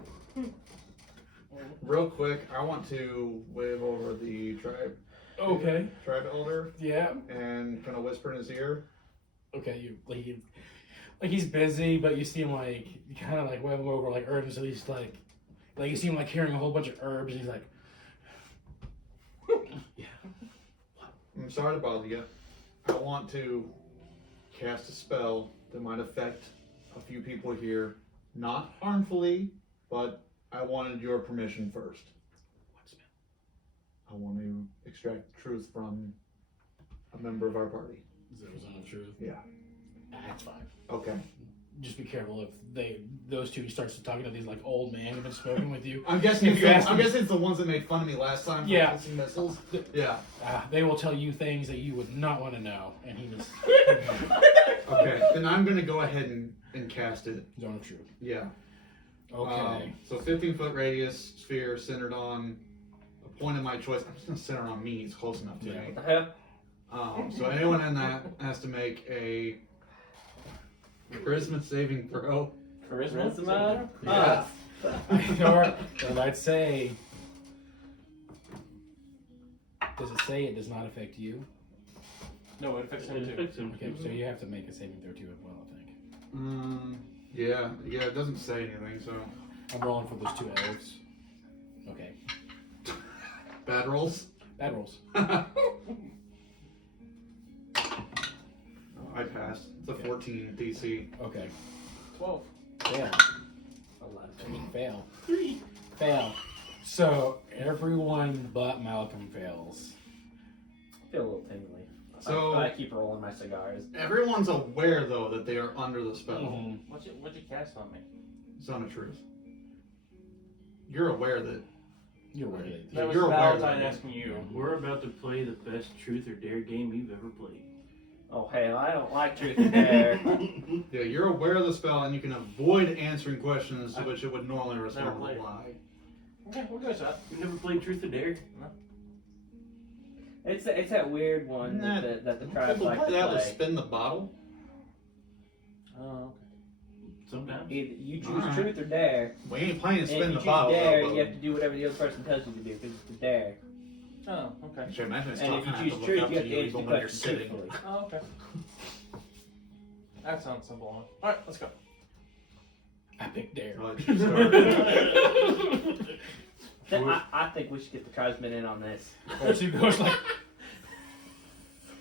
real quick, I want to wave over the tribe elder Yeah. and kind of whisper in his ear. Okay, like he's busy, but you see him like kind of like wave him over like herbs. So he's like you see him like carrying a whole bunch of herbs. And he's like, I'm sorry to bother you. I want to cast a spell that might affect a few people here, not harmfully, but I wanted your permission first. what spell? I want to extract truth from a member of our party. Is that the truth? Yeah. That's fine. Okay. Just be careful if those two starts talking to these like old men who've been smoking with you. I'm guessing If you ask them- it's the ones that made fun of me last time for Yeah. placing missiles. Yeah. They will tell you things that you would not want to know, and he was Okay. Then I'm gonna go ahead and cast it. zone of truth. Yeah. Okay. So 15-foot radius sphere centered on a point of my choice. I'm just gonna center on me. It's close enough to Yeah. me. What the hell? So anyone in that has to make a charisma saving throw. Charisma? Yeah. And I'd say, does it say it does not affect you? No, it affects him It too. affects him. Okay, so you have to make a saving throw too as well, I think. Yeah. It doesn't say anything. So I'm rolling for those two elves. Okay. bad rolls. Bad rolls. I passed. It's a 14 DC. Okay. 12. Fail. 11. Fail. 3. Fail. So everyone but Malcolm fails. I feel a little tingly. So I keep rolling my cigars. everyone's aware though that they are under the spell. Mhm. What'd you cast on me? Zone of truth. You're aware that. You're right. That was You're aware Valentine that- asking you. We're about to play the best truth or dare game you've ever played. Oh hell, I don't like truth and dare. Yeah, you're aware of the spell and you can avoid answering questions to which it would normally Never respond played. with a lie. Okay, we'll go with that. You never played truth or dare? It's that weird one Nah, that the tribes People like play to that with play. spin the bottle. Oh, Sometimes. Either you choose Alright. truth or dare. We ain't playing And if spin you the choose bottle. dare, though, you have to do whatever the other person tells you to do because it's a dare. okay. Oh, okay. Should I imagine it's And not if gonna you have choose to truth, look you up have to to you answer the even when you're question sitting. truthfully. Oh, okay. That sounds simple enough. Alright, let's go. Epic dare. I'll let you start. I think we should get the tribesmen in on this. Or she goes like,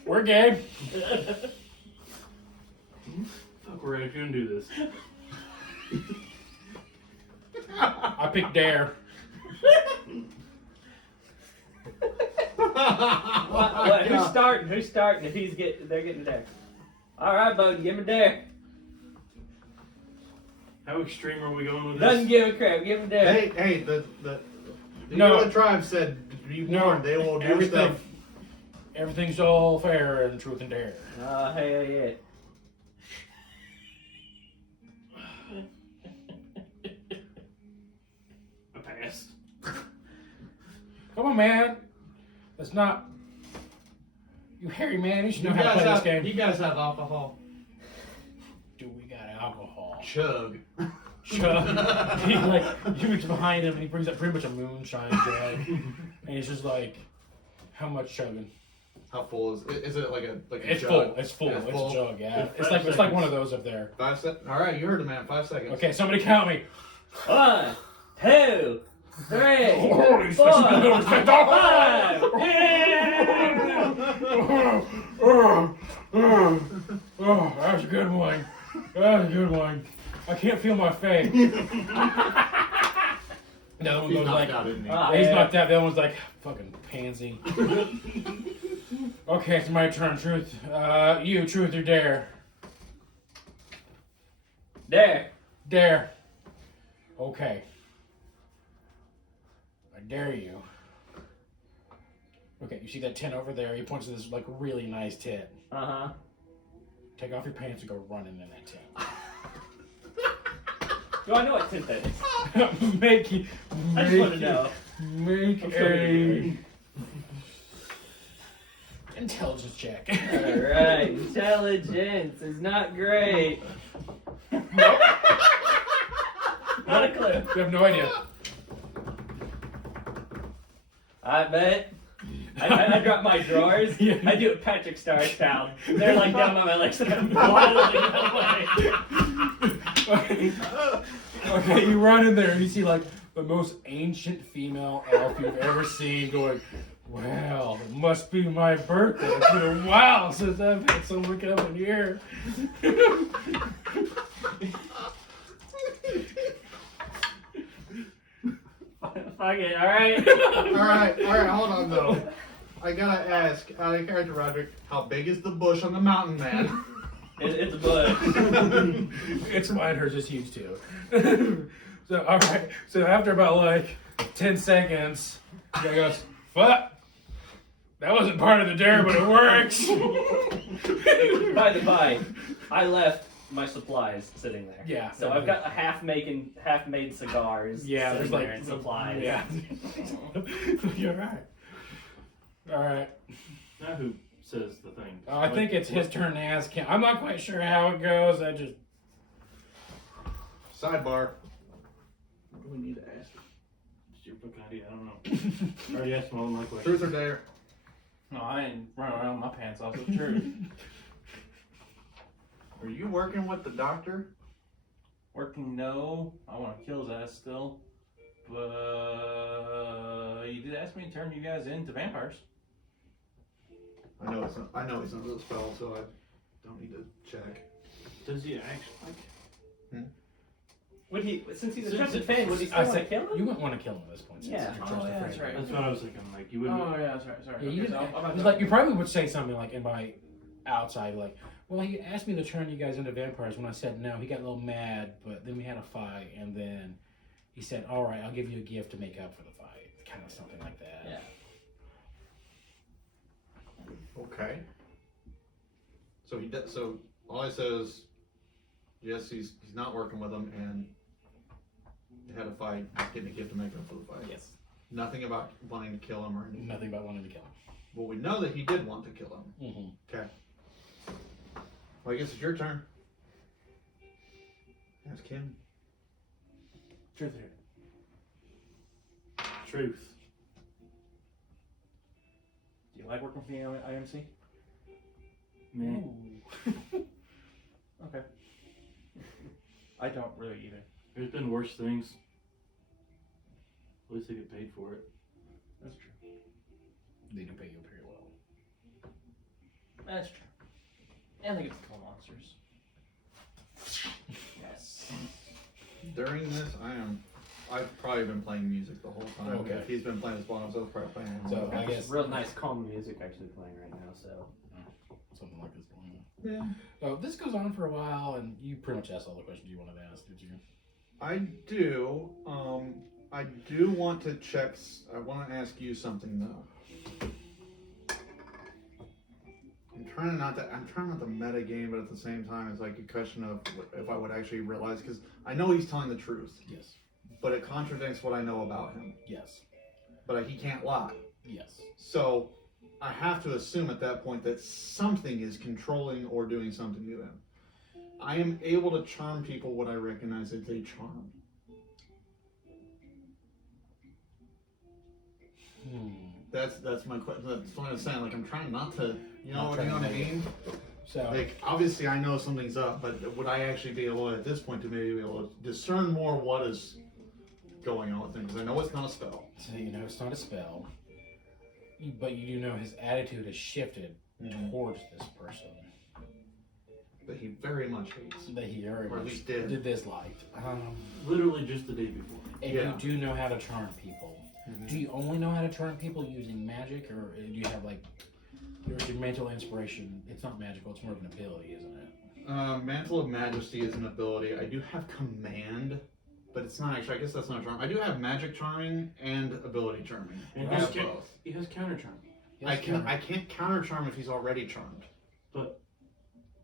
we're game. Fuck, we're actually gonna do this. I pick dare. What? Who's starting? Who's starting? If they're getting a dare. All right, Boden, give him a dare. How extreme are we going with Doesn't this? give a crap. Give him a dare. Hey, the No. other tribe said, be warned, they will do Everything. stuff. Everything's all fair in truth and dare. Oh hell yeah. I passed. Come on, man. That's not. You hairy man. You should know how to play this game. You guys have alcohol. Do we got alcohol? Chug. chug. He like you reach behind him and he brings up pretty much a moonshine jug, and he's just like, "How much chugging?" How full is it? Like a It's jug? full. It's full. Yeah, It's full. a jug. Yeah. Yeah, It's like one of those up there. 5 seconds. All right, you heard it, man. 5 seconds. Okay, somebody count me. 1, 2, 3, Holy 4, smokes. 5. Oh, that was a good one. That was a good one. I can't feel my face. The other one He's goes knocked like, out, isn't he? he's knocked out. The other one's like, fucking pansy. Okay, it's my turn. Truth. You, truth or dare? There. Dare. Okay. I dare you. Okay, you see that tent over there? He points to this like really nice tent. Uh-huh. Take off your pants and go running in that tent. Do I know what tint that is? Make I just want to know. Make I'm still gonna a intelligence check. Alright, intelligence is not great. Nope. Not a clue. You have no idea. I bet. I drop my drawers. Yeah. I do it Patrick Star style. They're like down by my legs and I'm waddling away. Okay, you run in there and you see like the most ancient female elf you've ever seen going, well, it must be my birthday. It's been a while since I've had someone come in here. Fuck it, alright? All right, hold on though. I gotta ask, out of character, Roderick, how big is the bush on the mountain, man? It's a bush. It's mine, hers is huge too. So, alright, so after about like 10 seconds, the guy goes, fuck. That wasn't part of the dare, but it works. By the by, I left my supplies sitting there. Yeah. So I've got a half-made cigars. Yeah, sitting there's like there and supplies. Yeah. You're right. All right. Now who says the thing? I think it's his turn to ask him. I'm not quite sure how it goes. I just Sidebar. What do we need to ask? It's your book idea. I don't know. I already asked him all my questions. Truth or dare? No, I ain't running around with my pants off. It's true. Are you working with the doctor? Working, no. I want to kill his ass still. But you did ask me to turn you guys into vampires. I know it's not a spell, so I don't need to check. Does he actually like? Would he, since he's a Since trusted it- fan, would he still I want to said kill him? you wouldn't want to kill him at this point. Since Yeah. you're Oh, trusted yeah, friend. that's right. That's what I was thinking. Like you wouldn't. Oh, yeah, sorry. Yeah, you, Okay, so I'm it's like you probably would say something like in my outside, like, well, he asked me to turn you guys into vampires. When I said no, he got a little mad, but then we had a fight, and then he said, all right, I'll give you a gift to make up for the fight. Kind of something like that. Yeah. Okay. So he does. So all I said is, yes, he's not working with him, and they had a fight. He's getting a gift to make up for the fight. Yes. Nothing about wanting to kill him or anything. Nothing about wanting to kill him. Well, we know that he did want to kill him. Mm-hmm. Okay. Well, I guess it's your turn. Ask him. Truth here. Truth. Do you like working for the IMC? Man. Okay. I don't really either. There's been worse things. At least they get paid for it. That's true. They do pay you pretty well. That's true. And they get to kill monsters. Yes. During this, I've probably been playing music the whole time. Okay. If he's been playing his bottom, so I was probably playing. So I guess Real nice, calm music actually playing right now, so. something like this going on. Yeah. So this goes on for a while, and you pretty much asked all the questions you wanted to ask, did you? I do. I do want to check. I want to ask you something though. I'm trying not to meta game, but at the same time, it's like a question of if I would actually realize, because I know he's telling the truth, Yes. but it contradicts what I know about him. Yes. But he can't lie. Yes. So I have to assume at that point that something is controlling or doing something to him. I am able to charm people what I recognize as a charm. That's my question. That's what I'm saying. Like, I'm trying not to, you know what I mean? So, Like, obviously I know something's up, but would I actually be able at this point to maybe be able to discern more what is going on with him? Because I know it's not a spell. so you know it's not a spell, but you do know his attitude has shifted towards this person But he very much hates. that he very Or at much least did. did this life. Literally just the day before. And Yeah. you do know how to charm people. Do you only know how to charm people using magic, or do you have like your mental inspiration? It's not magical; it's more of an ability, isn't it? Mantle of Majesty is an ability. I do have command, but it's not actually. I guess that's not a charm. I do have magic charming and ability charming. And I have both. he has counter charm. I can't counter charm if he's already charmed. But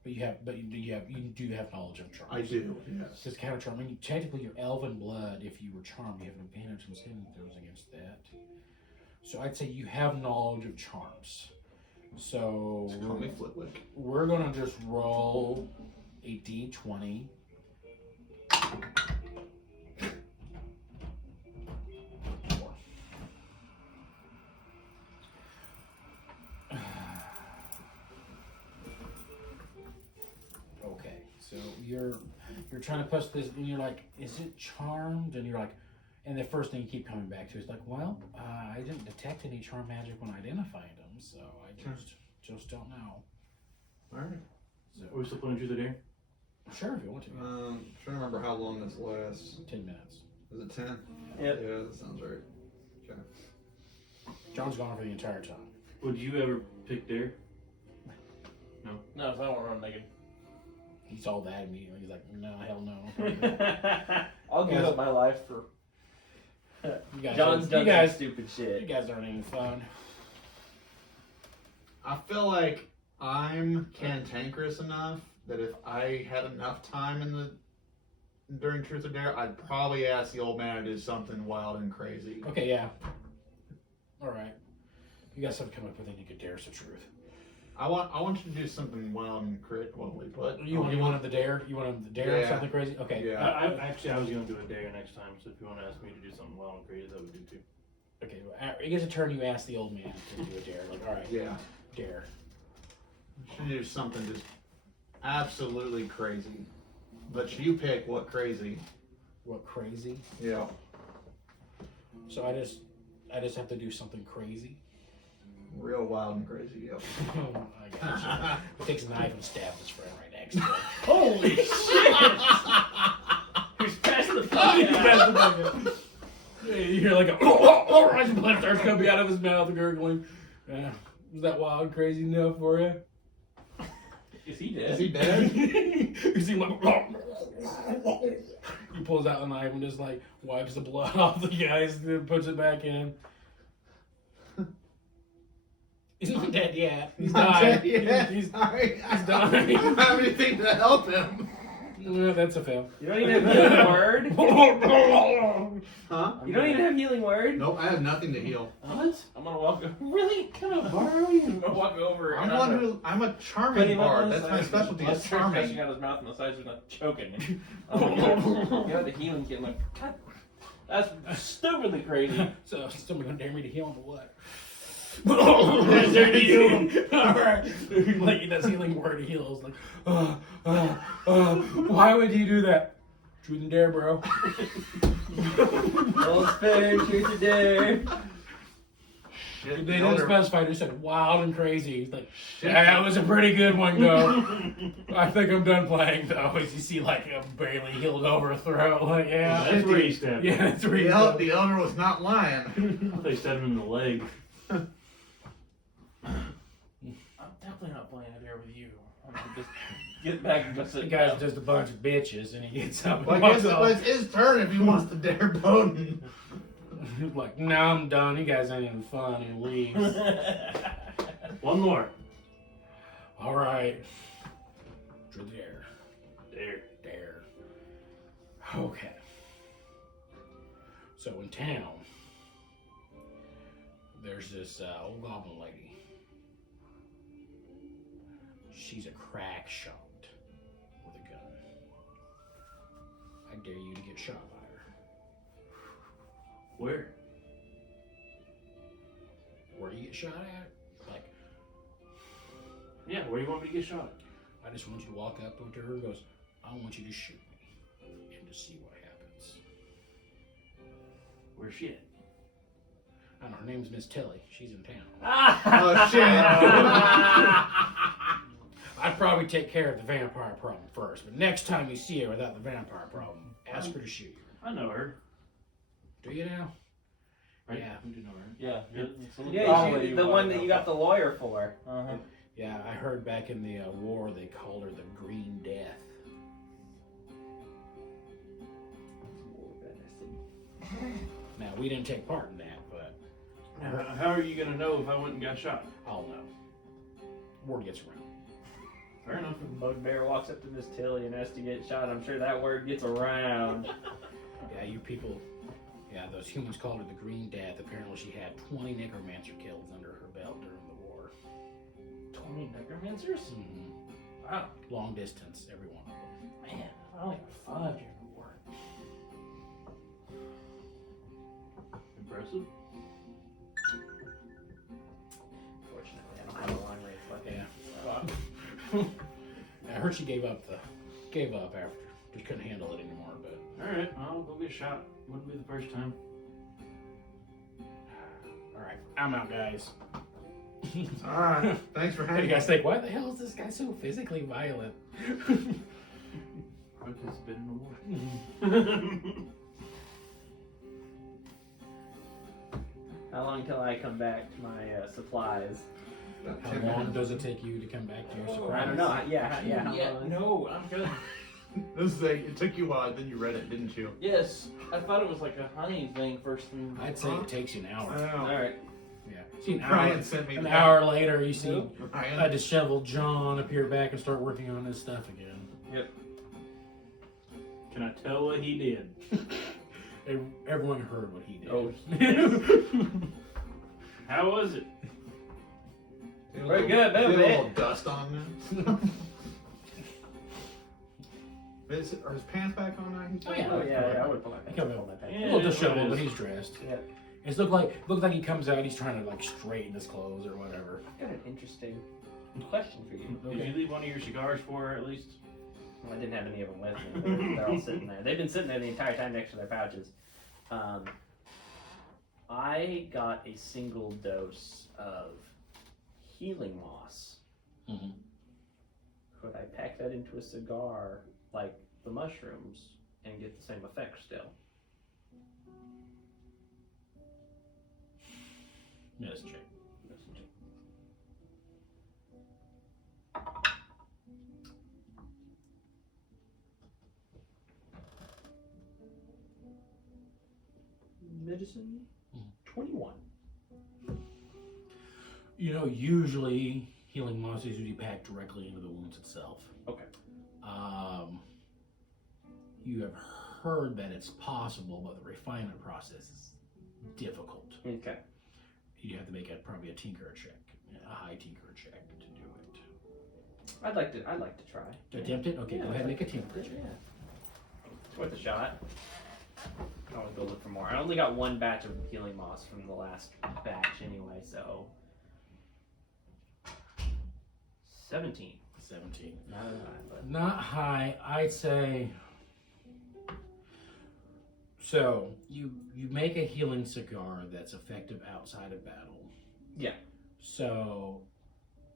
you do have knowledge of charms. I do. Yes. Because counter charming, technically your elven blood, if you were charmed, you have an advantage from saving throws against that. So I'd say you have knowledge of charms. So Just call me Flitwick. we're gonna just roll a d20. Okay, so you're trying to push this, and you're like, is it charmed? And you're like, and the first thing you keep coming back to is like, well, I didn't detect any charm magic when identifying them, so I just don't know. All right. Are we still playing Truth or Dare? Sure, if you want to. Trying to remember how long this lasts. 10 minutes. Is it 10? Yep. Yeah, that sounds right. Okay. John's gone for the entire time. Would you ever pick Dare? No, so I won't run naked. He's all that immediately. He's like, no, hell no. I'll give up my life for. You guys, John's you done guys, some stupid you shit. guys aren't even fun. I feel like I'm cantankerous enough that if I had enough time during Truth or Dare, I'd probably ask the old man to do something wild and crazy. Okay, yeah. All right. You guys have come up with any good dares of truth. I want you to do something wild and crazy. Well, wait, what? You wanted the dare? You wanted the dare? Yeah. Something crazy? Okay. Yeah. I was going to do a Dare next time, so if you want to ask me to do something wild and crazy, that would do too. Okay. Well, it gets a turn. You ask the old man to do a dare. Like, all right, Yeah. dare. You should do something just absolutely crazy. But you pick what crazy. What crazy? Yeah. So I just have to do something crazy. Real wild and crazy, yep. Oh my gosh. He takes a knife and stabs his friend right next to him. Holy shit! Who's passed the fuck out? Yeah, you hear like a blood starts coming out of his mouth, gurgling. Yeah. Was that wild and crazy enough for you? Is he dead? Is he dead? You see him like he pulls out a knife and just like wipes the blood off the guy's and puts it back in. He's not dead yet. He's dying. He's Sorry. he's dying. I don't have anything to help him. That's a fail. You don't even have healing word? Huh? You don't even have healing word? Nope, I have nothing to heal. What? I'm gonna walk. Really? Kind of bar are you? I'm gonna walk over. and I'm a put charming him up on bard. his That's my side. specialty, is Let's try charming. Pressing out his mouth and the sides of not choking him. You know the healing kit. I'm like, God, that's stupidly crazy. So somebody gonna dare me to heal him or what? Dare to you. Alright. Like he does healing word, he heals like why would you do that? Truth and dare, bro. Well, it's fair, truth or dare. Shit, They the didn't elder- specify, they said wild and crazy. He's like, that was a pretty good one, though. I think I'm done playing, though. As you see, like, a barely healed over throat. Like, yeah. That's where he stabbed him. Yeah, that's where he's the elder was not lying. I thought he stabbed him in the leg. I'm definitely not playing a dare with you. I'm gonna just get back and go The sit guy's down. just a bunch of bitches, and he gets up and Well, I walks guess off. it's his turn if he wants to dare Boden. Like, no, I'm done. You guys ain't even fun, and leaves. One more. All right. Dare. Dare. Okay. So in town, there's this old goblin lady. She's a crack shot with a gun. dare you to get shot by her. Where? Where you get shot at? Like, Yeah, where do you want me to get shot? I just want you to walk up to her and goes, I want you to shoot me and to see what happens. Where's she at? I don't know, her name's Miss Tilly. She's in town. Oh shit! I'd probably take care of the vampire problem first, but next time you see her without the vampire problem, ask her to shoot you. I know her. Do you now? Right? Yeah. You do know her. Yeah. Yeah, the one that you got the lawyer for. Uh-huh. Yeah, I heard back in the war they called her the Green Death. Now, we didn't take part in that, but How are you gonna know if I went and got shot? I'll know. Word gets around. Fair enough. Bugbear walks up to Miss Tilly and has to get shot. I'm sure that word gets around. Yeah, you people, those humans called her the Green Death. Apparently she had 20 necromancer kills under her belt during the war. 20 necromancers? Mm-hmm. Wow. Long distance, every one of them. Man, I only got 5 during the war. Impressive. Fortunately, I don't have a long range weapon. Yeah. I heard she gave up after. Just couldn't handle it anymore, but Alright, I'll go get shot. Wouldn't be the first time. alright. I'm out, guys. Alright, thanks for You hanging. guys think, why the hell is this guy so physically violent? Probably because it's been in the war. How long till I come back to my supplies? How long does it take you to come back to your surprise? I don't know. Yeah. How long? No, I'm good. This is it took you a while, then you read it, didn't you? Yes, I thought it was like a honey thing first thing. I'd say it takes you an hour. All right. Yeah. See, Brian sent me an that. hour later, you see Brian. a disheveled John appear back and start working on his stuff again. Can I tell what he did? Everyone heard what he did. Oh, How was it? Very good, Get a man. little dust on them. Are his pants back on now? Oh, yeah. Oh yeah. I would pull my pants. Come Pull on. my A pants. Yeah. little it is what it disheveled, is. but he's dressed. Yeah. It looks like he comes out. He's trying to like straighten his clothes or whatever. I've got an interesting question for you. Did you leave one of your cigars for her at least? Well, I didn't have any of them with me. They're all sitting there. They've been sitting there the entire time next to their pouches. I got a single dose of healing moss. Mhm. Could I pack that into a cigar like the mushrooms and get the same effect still? Medicine check. Medicine? 21. You know, usually healing moss is usually packed directly into the wounds itself. Okay. You have heard that it's possible, but the refinement process is difficult. Okay. You have to make probably a tinker check, a high tinker check to do it. I'd like to try. To attempt it? Okay, Yeah, go ahead and make a tinker Yeah. check. It's worth a shot. I can always go look for more. I only got one batch of healing moss from the last batch anyway, so 17. 17. Not as high, but Not high, I'd say. So you make a healing cigar that's effective outside of battle. Yeah. So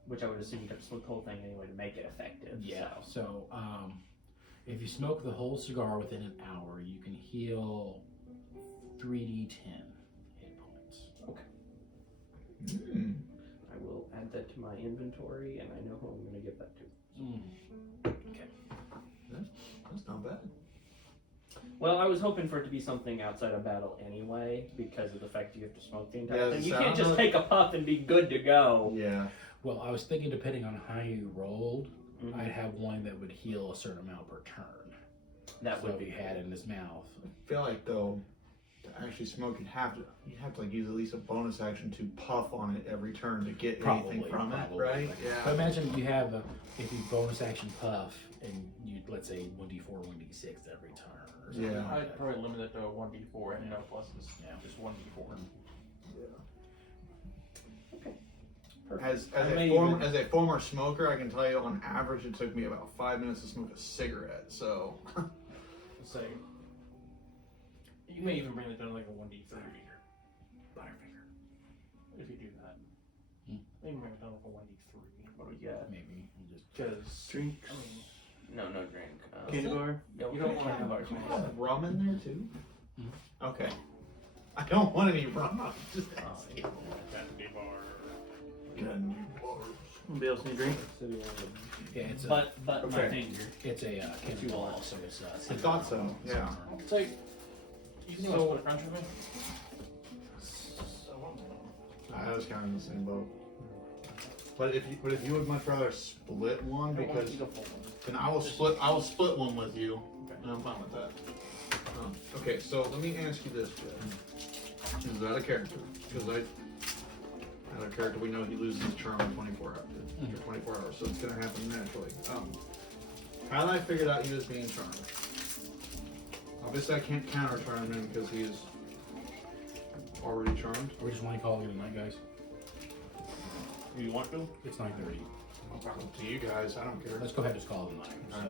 which I would assume you'd have to smoke the whole thing anyway to make it effective. yeah. So. So if you smoke the whole cigar within an hour, you can heal 3d10 hit points. Mm. I will add that to my inventory, and I know who I'm going to give that to. Okay. That's not bad. Well, I was hoping for it to be something outside of battle anyway, because of the fact you have to smoke the entire Yeah, thing. You sound can't just of- take a puff and be good to go. Yeah. Well, I was thinking depending on how you rolled, Mhm. I'd have one that would heal a certain amount per turn. That So would if be he had it in his mouth. I feel like though, actually smoke, you'd have to like use at least a bonus action to puff on it every turn to get anything from Probably. it, right? But Yeah. imagine you have if you bonus action puff and you let's say 1d4, 1d6 every turn. Or something Yeah. like I'd that. probably limit it to 1d4 and no pluses. Yeah. Just 1d4. As I a may former smoker, I can tell you on average it took me about 5 minutes to smoke a cigarette. So Let's say you may even bring it down to like a 1d3 Butterfinger. if you do that. Maybe bring it down to like a 1d3. What do we got? Maybe just Because Drinks. I mean, No drink. Candy bar. you don't want to have can we have rum in there too? Okay. I don't want any rum. I'm just asking. candy bar. Anybody else need a drink? yeah, it's a But my Okay. finger. it's a cannonball, so it's I thought so. Yeah. It's like you can So- split a crunch with me. I was kind of in the same boat. But if you would much rather split one, I don't want because to eat a full one. then I will split one with you, and I'm fine with that. Okay, so let me ask you this, Jeff. Is that a character? Because out of character, we know he loses his charm in 24 hours. After 24 hours, so it's gonna happen naturally. Had I figured out he was being charmed, obviously I can't counter charm him because he is already charmed. We just want to call it a night, guys. Do you want to? It's 9:30. Up to you guys, I don't care. Let's go ahead and just call it a night.